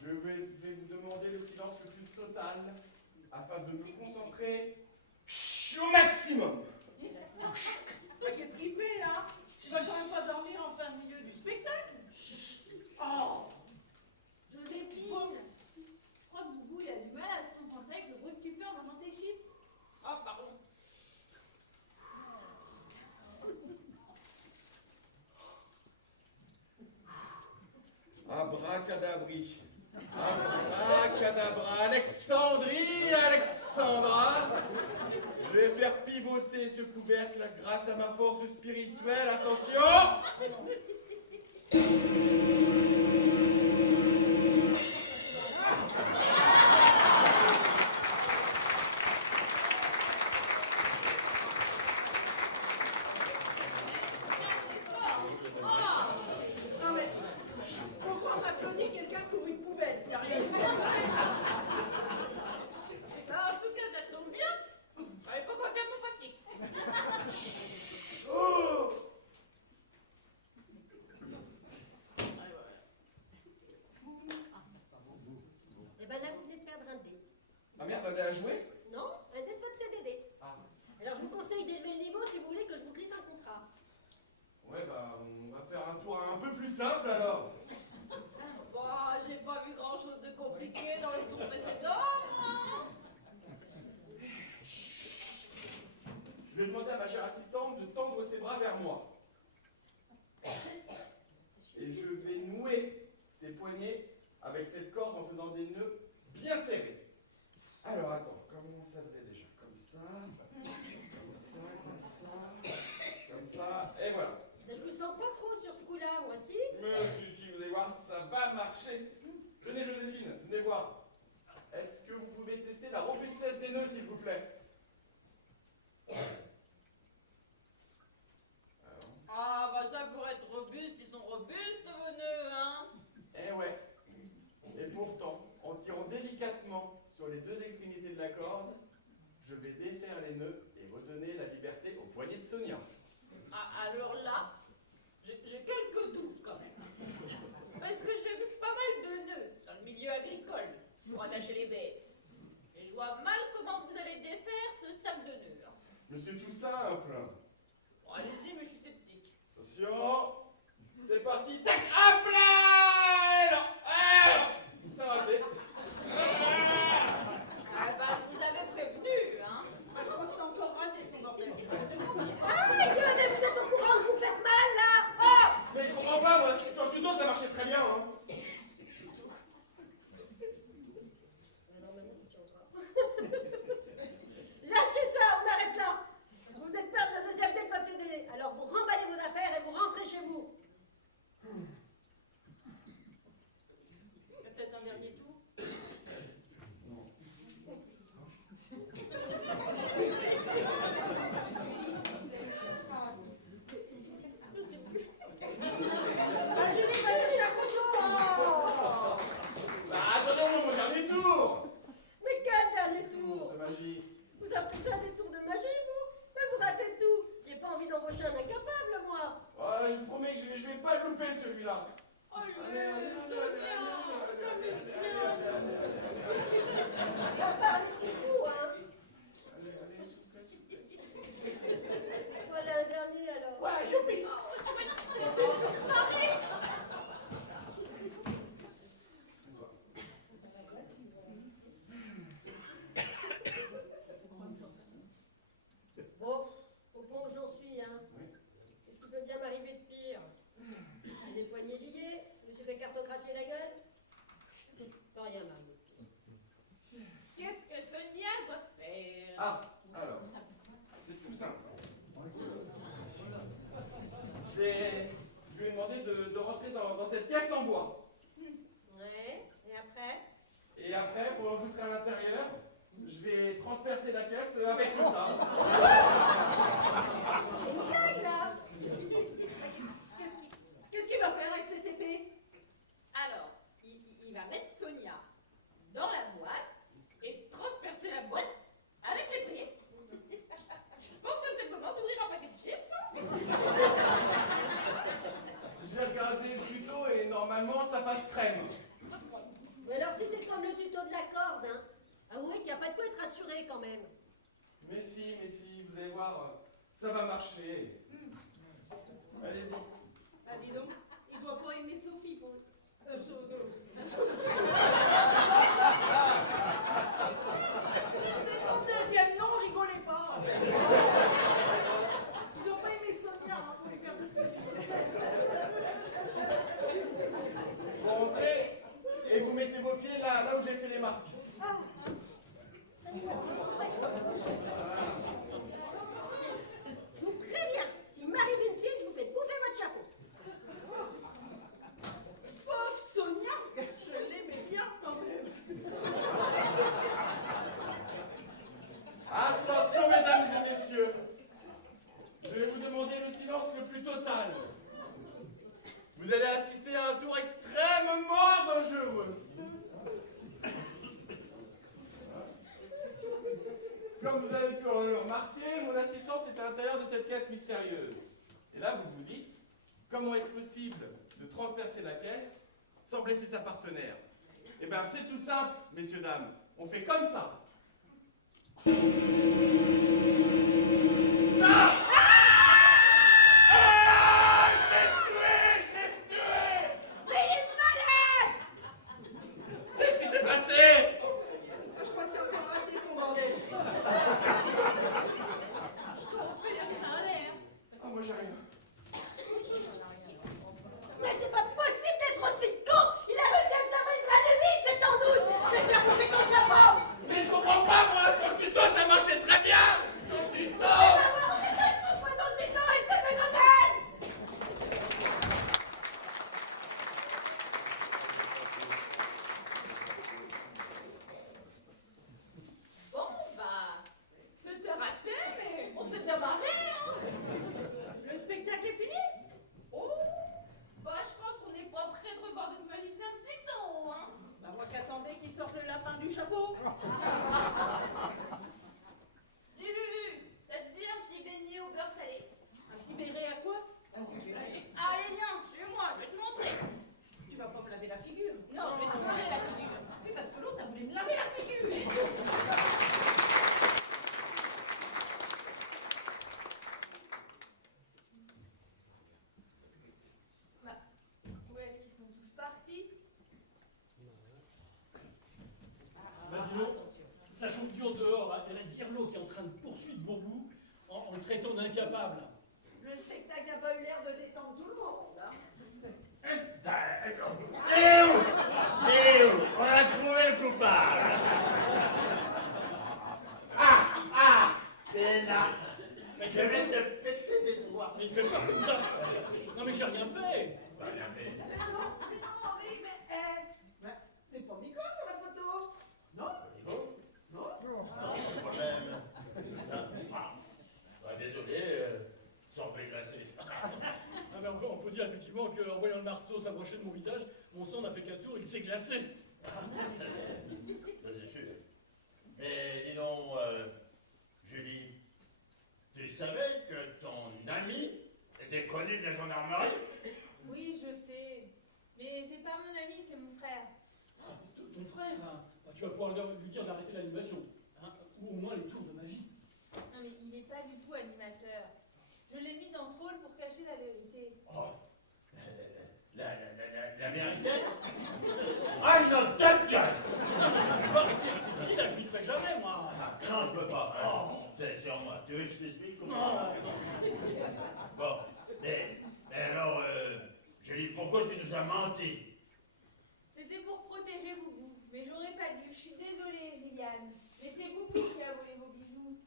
Je vais vous demander le silence le plus total afin de me concentrer au maximum. Mais qu'est-ce qu'il fait, là? Il va quand même pas dormir en plein milieu du spectacle? Oh! Joséphine, je crois que Boubou il a du mal à se concentrer avec le bruit que tu fais en mangeant tes chips. Oh, pardon. Abracadabri. Abracadabra. Alexandrie, Alexandra. Je vais faire pivoter ce couvercle grâce à ma force spirituelle. Attention! Non mais, pourquoi on applaudit quelqu'un qui ouvre une poubelle? Il n'y a rien de ça. Ah, en tout cas, ça tombe bien. J'avais pas quoi faire mon papier. Oh! Eh ben là, vous venez de perdre un dé. Ah merde, t'en as à jouer? Non, un dé de votre CDD. Ah. Alors je vous conseille d'élever le niveau si vous voulez que je vous griffe un contrat. Ouais, bah, on va faire un tour un peu plus simple alors. Bah, j'ai pas vu grand chose de compliqué dans les tours précédents, moi. Je vais demander à ma chère assistante de tendre ses bras vers moi. Et je vais nouer ses poignets avec cette corde en faisant des nœuds bien serrés. Alors attends, comment ça faisait déjà? Comme ça, comme ça, et voilà. Je vous sens pas trop sur ce coup-là, moi, si. Mais si, vous allez voir, ça va marcher. Venez Joséphine, venez voir. Est-ce que vous pouvez tester la robustesse des nœuds, s'il vous plaît? Ah, bah ça, pour être robuste, ils sont robustes, vos nœuds, hein. Eh ouais. Et pourtant, en tirant délicatement sur les deux extrémités de la corde, je vais défaire les nœuds et redonner la liberté au poignet de Sonia. Ah, alors là, j'ai quelques doutes quand même. Parce que j'ai vu pas mal de nœuds dans le milieu agricole pour attacher les bêtes. Et je vois mal comment vous allez défaire ce sac de nœuds, hein. Mais c'est tout simple. Bon, allez-y, mais je suis sceptique. Attention. C'est parti. Tac. Hop là. Non. Ça a raté. Ah bah, je vous avais prévenu, hein. Moi, je crois que c'est encore raté, son bordel. Ah, Dieu, mais vous êtes au courant que vous faites mal, là. Oh! Mais je comprends pas, moi. Sur le tuto, ça marchait très bien. Hein. Non, mais non, tu tiendras. Lâchez ça, on arrête là. Vous venez de perdre le deuxième dé de votre CDD. Alors vous remballez vos affaires et vous rentrez chez vous. Il y a peut-être un dernier tour. Ah, Julie, va chercher un couteau, hein. Bah, attendez, mon dernier tour. Mais quel dernier tour? De magie. Vous appelez ça des tours de magie, vous? Mais vous ratez tout. J'ai pas envie d'embaucher un incapable, moi. Ouais, je vous promets que je vais pas le louper, celui-là. Oh, On parle beaucoup, hein. Voilà un dernier alors. Ouais, youpi. Bon, au point où j'en suis, hein. Qu'est-ce qui peut bien m'arriver de pire? J'ai les poignets liés, je me suis fait cartographier la gueule. Pas rien m'arriver de pire. Qu'est-ce que Sonia doit faire? Ah, alors, c'est tout simple. Je lui ai demandé de rentrer dans cette caisse en bois. Ouais, et après? Et après, pendant que vous serez à l'intérieur, je vais transpercer la caisse avec tout ça. C'est une blague, là. Qu'est-ce qu'il va faire avec cette épée? Alors, il va mettre Sonia dans la boîte et transpercer la boîte avec les prix. Je pense que c'est le moment d'ouvrir un paquet de chips. J'ai regardé le tuto et normalement ça passe crème. Mais alors, si c'est comme le tuto de la corde, hein, avouez qu'il n'y a pas de quoi être rassuré quand même. Mais si, vous allez voir, ça va marcher. Allez-y. Ah, dis donc, il doit pas aimer Sophie pour... C'est son deuxième nom, rigolez pas. Il doit pas aimer Sonia hein, pour lui faire tout ça. Vous rentrez et vous mettez vos pieds là où j'ai fait les marques. Ah. Je vous préviens, s'il m'arrive une tuile, je vous fais bouffer votre chapeau. Pauvre Sonia, je l'aimais bien quand même. Attention mesdames et messieurs, je vais vous demander le silence le plus total. Vous allez assister à un tour extrêmement dangereux. Comme vous avez pu le remarquer, mon assistante est à l'intérieur de cette caisse mystérieuse. Et là, vous vous dites, comment est-ce possible de transpercer la caisse sans blesser sa partenaire? Eh bien, c'est tout simple, messieurs, dames. On fait comme ça. Ah! Mais il est malade! Qu'est-ce qui s'est passé? Je crois que c'est encore raté son bordel. On fait les ça à l'air. Ah, moi j'ai rien. Mais c'est pas possible d'être aussi con! Il a réussi à me faire une graine de bite, c'est en doute! Je vais te faire bouffer ton chapeau! Mais je comprends pas, moi, ton tuto, ça marchait très bien. Ton tuto. On met une fois dans le tuto, espèce de gonzesse! Bon, bah, c'était raté, mais on s'est bien marré, hein. Le spectacle est fini? Oh, bah, je pense qu'on n'est pas prêt de revoir notre magicien de sitôt, hein. Bah moi qu'attendais qu'il sorte le lapin du chapeau. Dis Lulu, ça te dit un petit beignet au beurre salé? Un petit béret à quoi? Allez, viens, suis-moi, je vais te montrer. Tu vas pas me laver la figure. Non, je vais te laver la figure. Oui, parce que l'autre a voulu me laver la figure. Bah, où est-ce qu'ils sont tous partis? Bah, dis donc, sachant que en dehors, là, il y a la Dirlo qui est en train de poursuivre Bourbou en le traitant d'incapable. Le spectacle n'a pas eu l'air de détendre tout le monde. Hein. Léo, on a trouvé le coupable. C'est là. Mais Je vais te péter des doigts. Mais il fait pas comme ça. Non mais j'ai rien fait. Pas bien fait. Mais non, Henri, mais c'est pas Miko sur la photo. Non? Non? Non, quand même. Désolé, semblait glacé. Ah, mais on peut dire effectivement qu'en voyant le marteau s'approcher de mon visage, mon sang n'a fait qu'un tour, il s'est glacé. Ça c'est sûr. Mais dis donc, Julie, tu savais que ton ami était connu de la gendarmerie? Oui, je sais. Mais ton frère. Hein. Enfin, tu vas pouvoir lui dire d'arrêter l'animation. Hein, ou au moins les tours de magie. Non mais il n'est pas du tout animateur. Je l'ai mis dans ce rôle pour cacher la vérité. Oh. La vérité? Ah, une autre tête! Je vais pas arrêter avec ces filles là, je m'y ferai jamais moi. Ah, non, je peux pas. Oh, c'est sur moi. Tu veux que je t'explique comment ça va? Bon, mais alors, Julie, pourquoi tu nous as menti? C'était pour protéger Boubou, mais j'aurais pas dû. Je suis désolée, Liliane. Mais c'est Boubou qui a volé vos bijoux.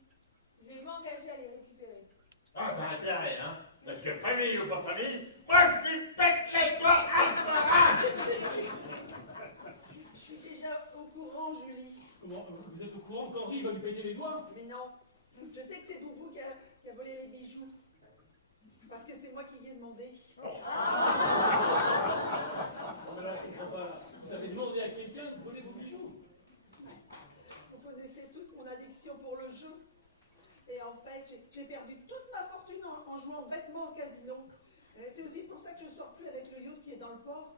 Je vais m'engager à les récupérer. Ah, t'as intérêt, hein? Parce que famille ou pas famille, moi je lui pète les doigts un par un! Je suis déjà au courant, Julie. Comment? Vous êtes au courant qu'Henri va lui péter les doigts? Mais non, je sais que c'est Boubou qui a volé les bijoux. Parce que c'est moi qui y ai demandé. Mais là, je comprends pas. Vous avez demandé à quelqu'un de voler vos bijoux? Vous connaissez tous mon addiction pour le jeu. Et en fait, j'ai perdu toute ma fortune en jouant bêtement au casino. C'est aussi pour ça que je sors plus avec le yacht qui est dans le port.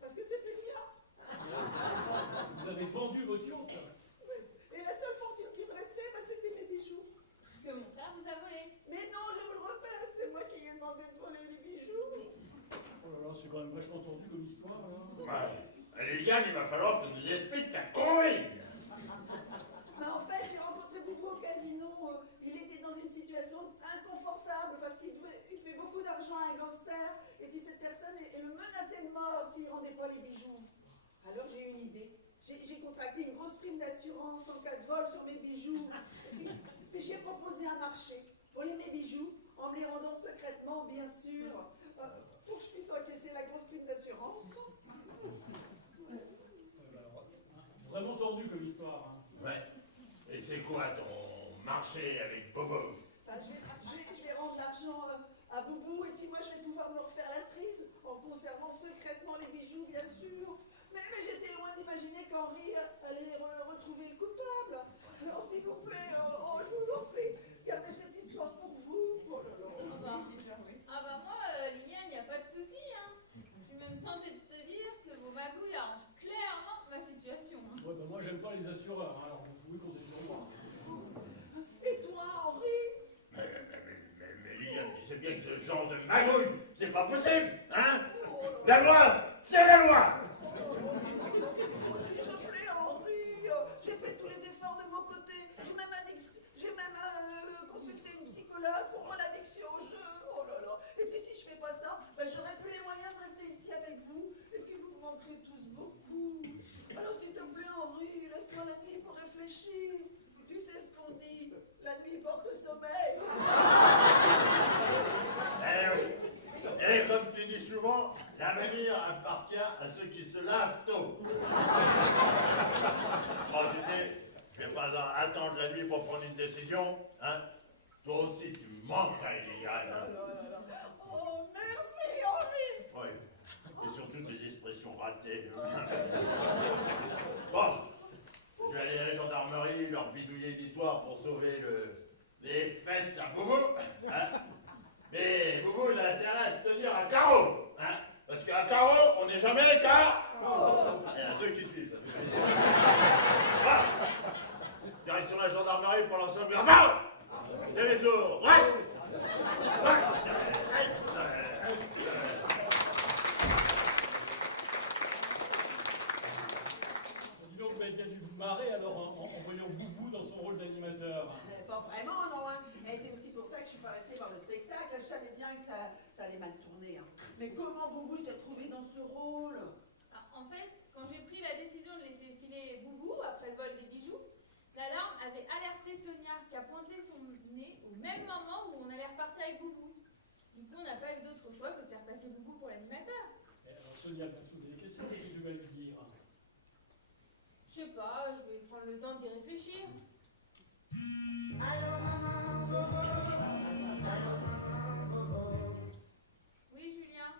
Parce que c'est plus le mien. Vous avez vendu votre yacht? Et la seule fortune qui me restait, c'était mes bijoux. Que mon frère vous a volé. Mais non, je vous le répète, c'est moi qui ai demandé de voler les bijoux. Oh là là, c'est quand même vachement tendu comme histoire. Hein. Ouais. Liliane, il va falloir que tu nous expliques ta connerie! Mais en fait, j'ai rencontré Boubou au casino. Il était dans une situation inconfortable parce qu'il devait beaucoup d'argent à un gangster. Et puis cette personne, elle le menaçait de mort s'il ne rendait pas les bijoux. Alors j'ai eu une idée. J'ai contracté une grosse prime d'assurance en cas de vol sur mes bijoux. Et puis j'ai proposé un marché. Voler mes bijoux en me les rendant secrètement, bien sûr, pour que je puisse encaisser la grosse prime d'assurance. Vraiment tendu comme histoire. Hein. Ouais. Et c'est quoi ton marché avec Bobo? Ben, je vais rendre l'argent à Boubou et puis moi je vais pouvoir me refaire la cerise en conservant secrètement les bijoux, bien sûr. Mais j'étais loin d'imaginer qu'Henri allait retrouver le coupable. Alors s'il vous plaît, je vous en prie, gardez cette histoire pour vous. Oh là là. Ah bah moi, Liliane, il n'y a pas de souci. Hein. Je suis même tentée de te dire que vos magouilles arrangent clairement ma situation. Hein. Ouais, bah moi j'aime pas les assureurs, hein, alors vous pouvez compter sur moi. Et toi, Henri? Mais Liliane, tu sais bien que ce genre de magouille, c'est pas possible, hein? La loi, c'est la loi! S'il te plaît, Henri, j'ai fait tous les efforts de mon côté. J'ai même consulté une psychologue pour mon addiction au jeu. Oh là là. Et puis si je fais pas ça, j'aurai plus les moyens de rester ici avec vous. Et puis vous me manquerez tous beaucoup. Alors s'il te plaît, Henri, laisse-moi la nuit pour réfléchir. Tu sais ce qu'on dit, la nuit porte sommeil. Eh oui. Et comme tu dis souvent, l'avenir appartient à ceux qui se lavent tôt. Oh, tu sais, je vais pas attendre la nuit pour prendre une décision, hein. Toi aussi, tu me manquerais, Liliane. Oh, merci, Henri. Oui. Et surtout tes expressions ratées. Bon, je vais aller à la gendarmerie, leur bidouiller une histoire pour sauver les fesses à Boubou, hein. Mais Boubou, il a intérêt à se tenir à carreau, hein. Parce qu'à carreau, on n'est jamais car. Il y en a deux qui suivent. Voilà. Direction la gendarmerie pour l'ensemble. Enfin, demi-tour, ouais. Dis donc, vous avez bien dû vous marrer alors en voyant Boubou dans son rôle d'animateur. Pas vraiment, non. Hein. Et c'est aussi pour ça que je suis pas restée voir le spectacle. Je savais bien que ça allait mal tourner. Hein. Mais comment Boubou s'est trouvé dans ce rôle? En fait, quand j'ai pris la décision de laisser filer Boubou après le vol des bijoux, l'alarme avait alerté Sonia qui a pointé son nez au même moment où on allait repartir avec Boubou. Du coup, on n'a pas eu d'autre choix que de faire passer Boubou pour l'animateur. Alors Sonia va se poser des questions, qu'est-ce que tu vas lui dire? Je sais pas, je vais prendre le temps d'y réfléchir. Oui, Julien.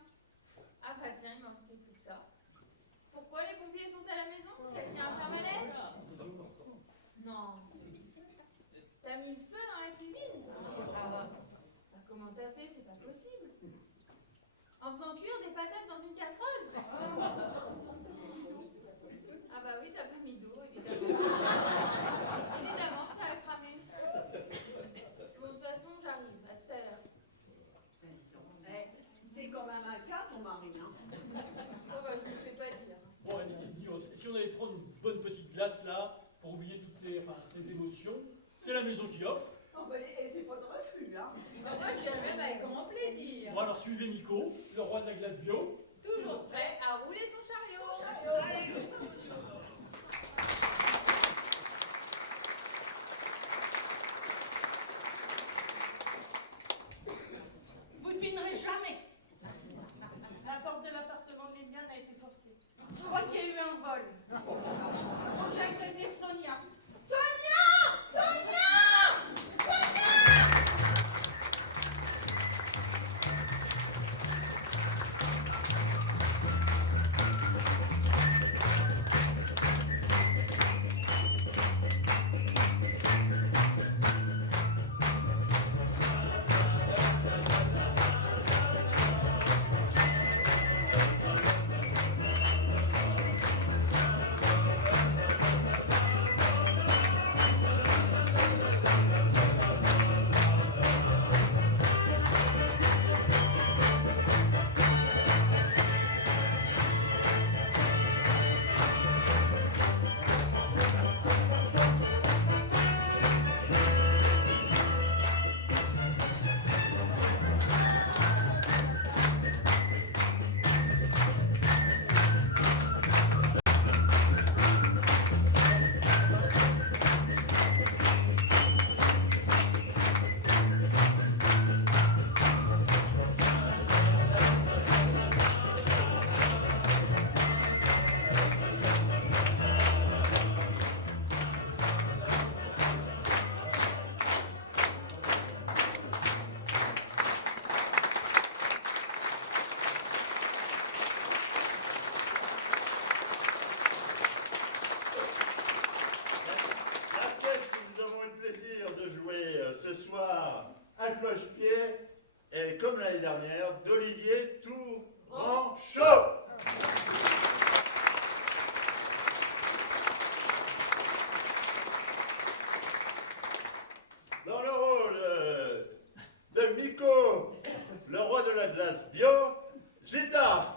Ah bah tiens, il m'en manquait plus que ça. Pourquoi les pompiers sont à la maison? Quelqu'un a fait un malaise? Non. T'as mis le feu dans la cuisine? Ah bah, comment t'as fait? C'est pas possible. En faisant cuire des patates dans une casserole? Ah bah oui, t'as on allait prendre une bonne petite glace là, pour oublier toutes ces émotions. C'est la maison qui offre. Oh, bah, et c'est pas de refus, hein. Bah, moi, je dirais même avec grand plaisir. Bon alors suivez Nico, le roi de la glace bio. Toujours prêt à rouler son chariot. Vous ne devinerez jamais. La porte de l'appartement de Liliane a été forcée. Je crois qu'il y a eu un vol. Donc j'ai prévenu Sonia. Sonia! Sonia! Sonia! La pièce que nous avons eu le plaisir de jouer ce soir à cloche-pied est, comme l'année dernière, d'Olivier Tourangeau. Dans le rôle de Miko, le roi de la glace bio, Gita.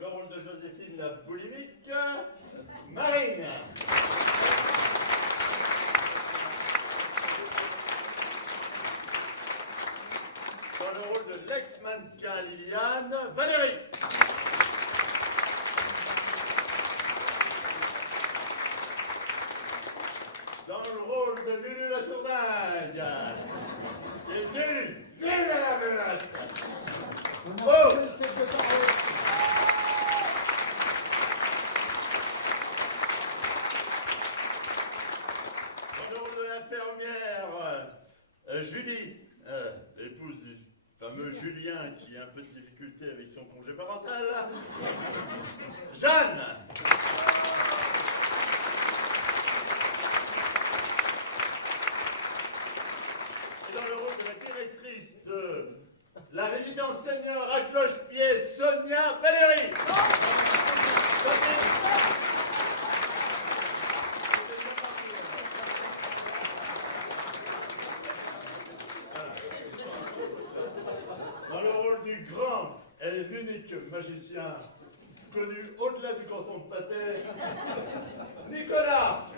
Dans le rôle de Joséphine, la boulimique, Marine. Dans le rôle de l'ex-mannequin Liliane, Valérie. Dans le rôle de Lulu la sourdingue. Et Lulu à la menace. Oh. Dans le rôle de l'infirmière Julie, l'épouse du fameux Julien qui a un peu de difficulté avec son congé parental, Jeanne. Et dans le rôle de la directrice de la résidence senior à cloche-pied, Sonia Valérie. Dans le rôle du grand et l'unique magicien connu au-delà du canton de Patay, Nicolas.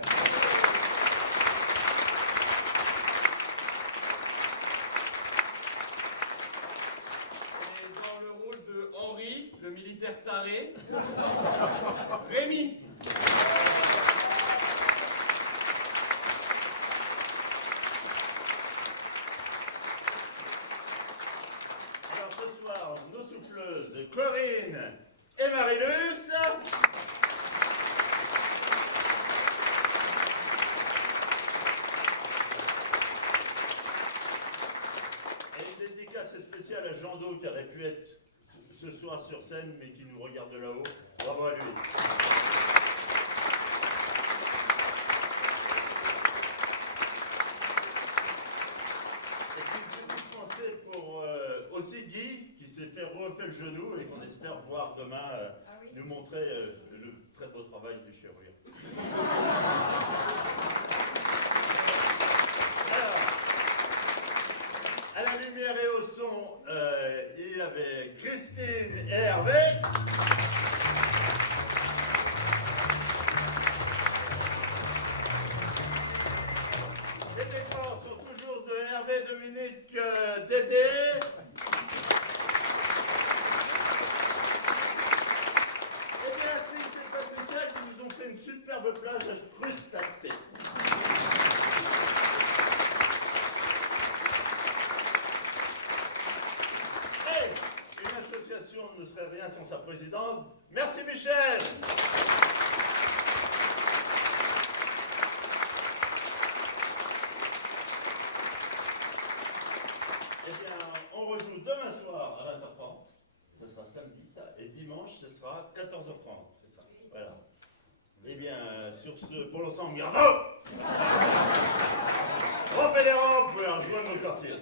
Et dans le rôle de Henri, le militaire taré, Rémi. Alors ce soir, nos souffleuses Corinne et Marilus. Et une dédicace spéciale à Jean Do qui aurait pu être ce soir sur scène mais qui nous regarde de là-haut. Bravo à lui. Et puis une petite pensée pour aussi Guy qui s'est fait refaire le genou et qu'on espère voir demain nous montrer le très beau travail des chirurgiens. Alors, à la lumière et au son, Eh bien, on rejoue demain soir à 20h30. Ce sera samedi, ça. Et dimanche, ce sera 14h30. C'est ça. Voilà. Eh bien, sur ce, pour l'ensemble, bravo! Rompez les robes, vous pouvez rejoindre nos quartiers.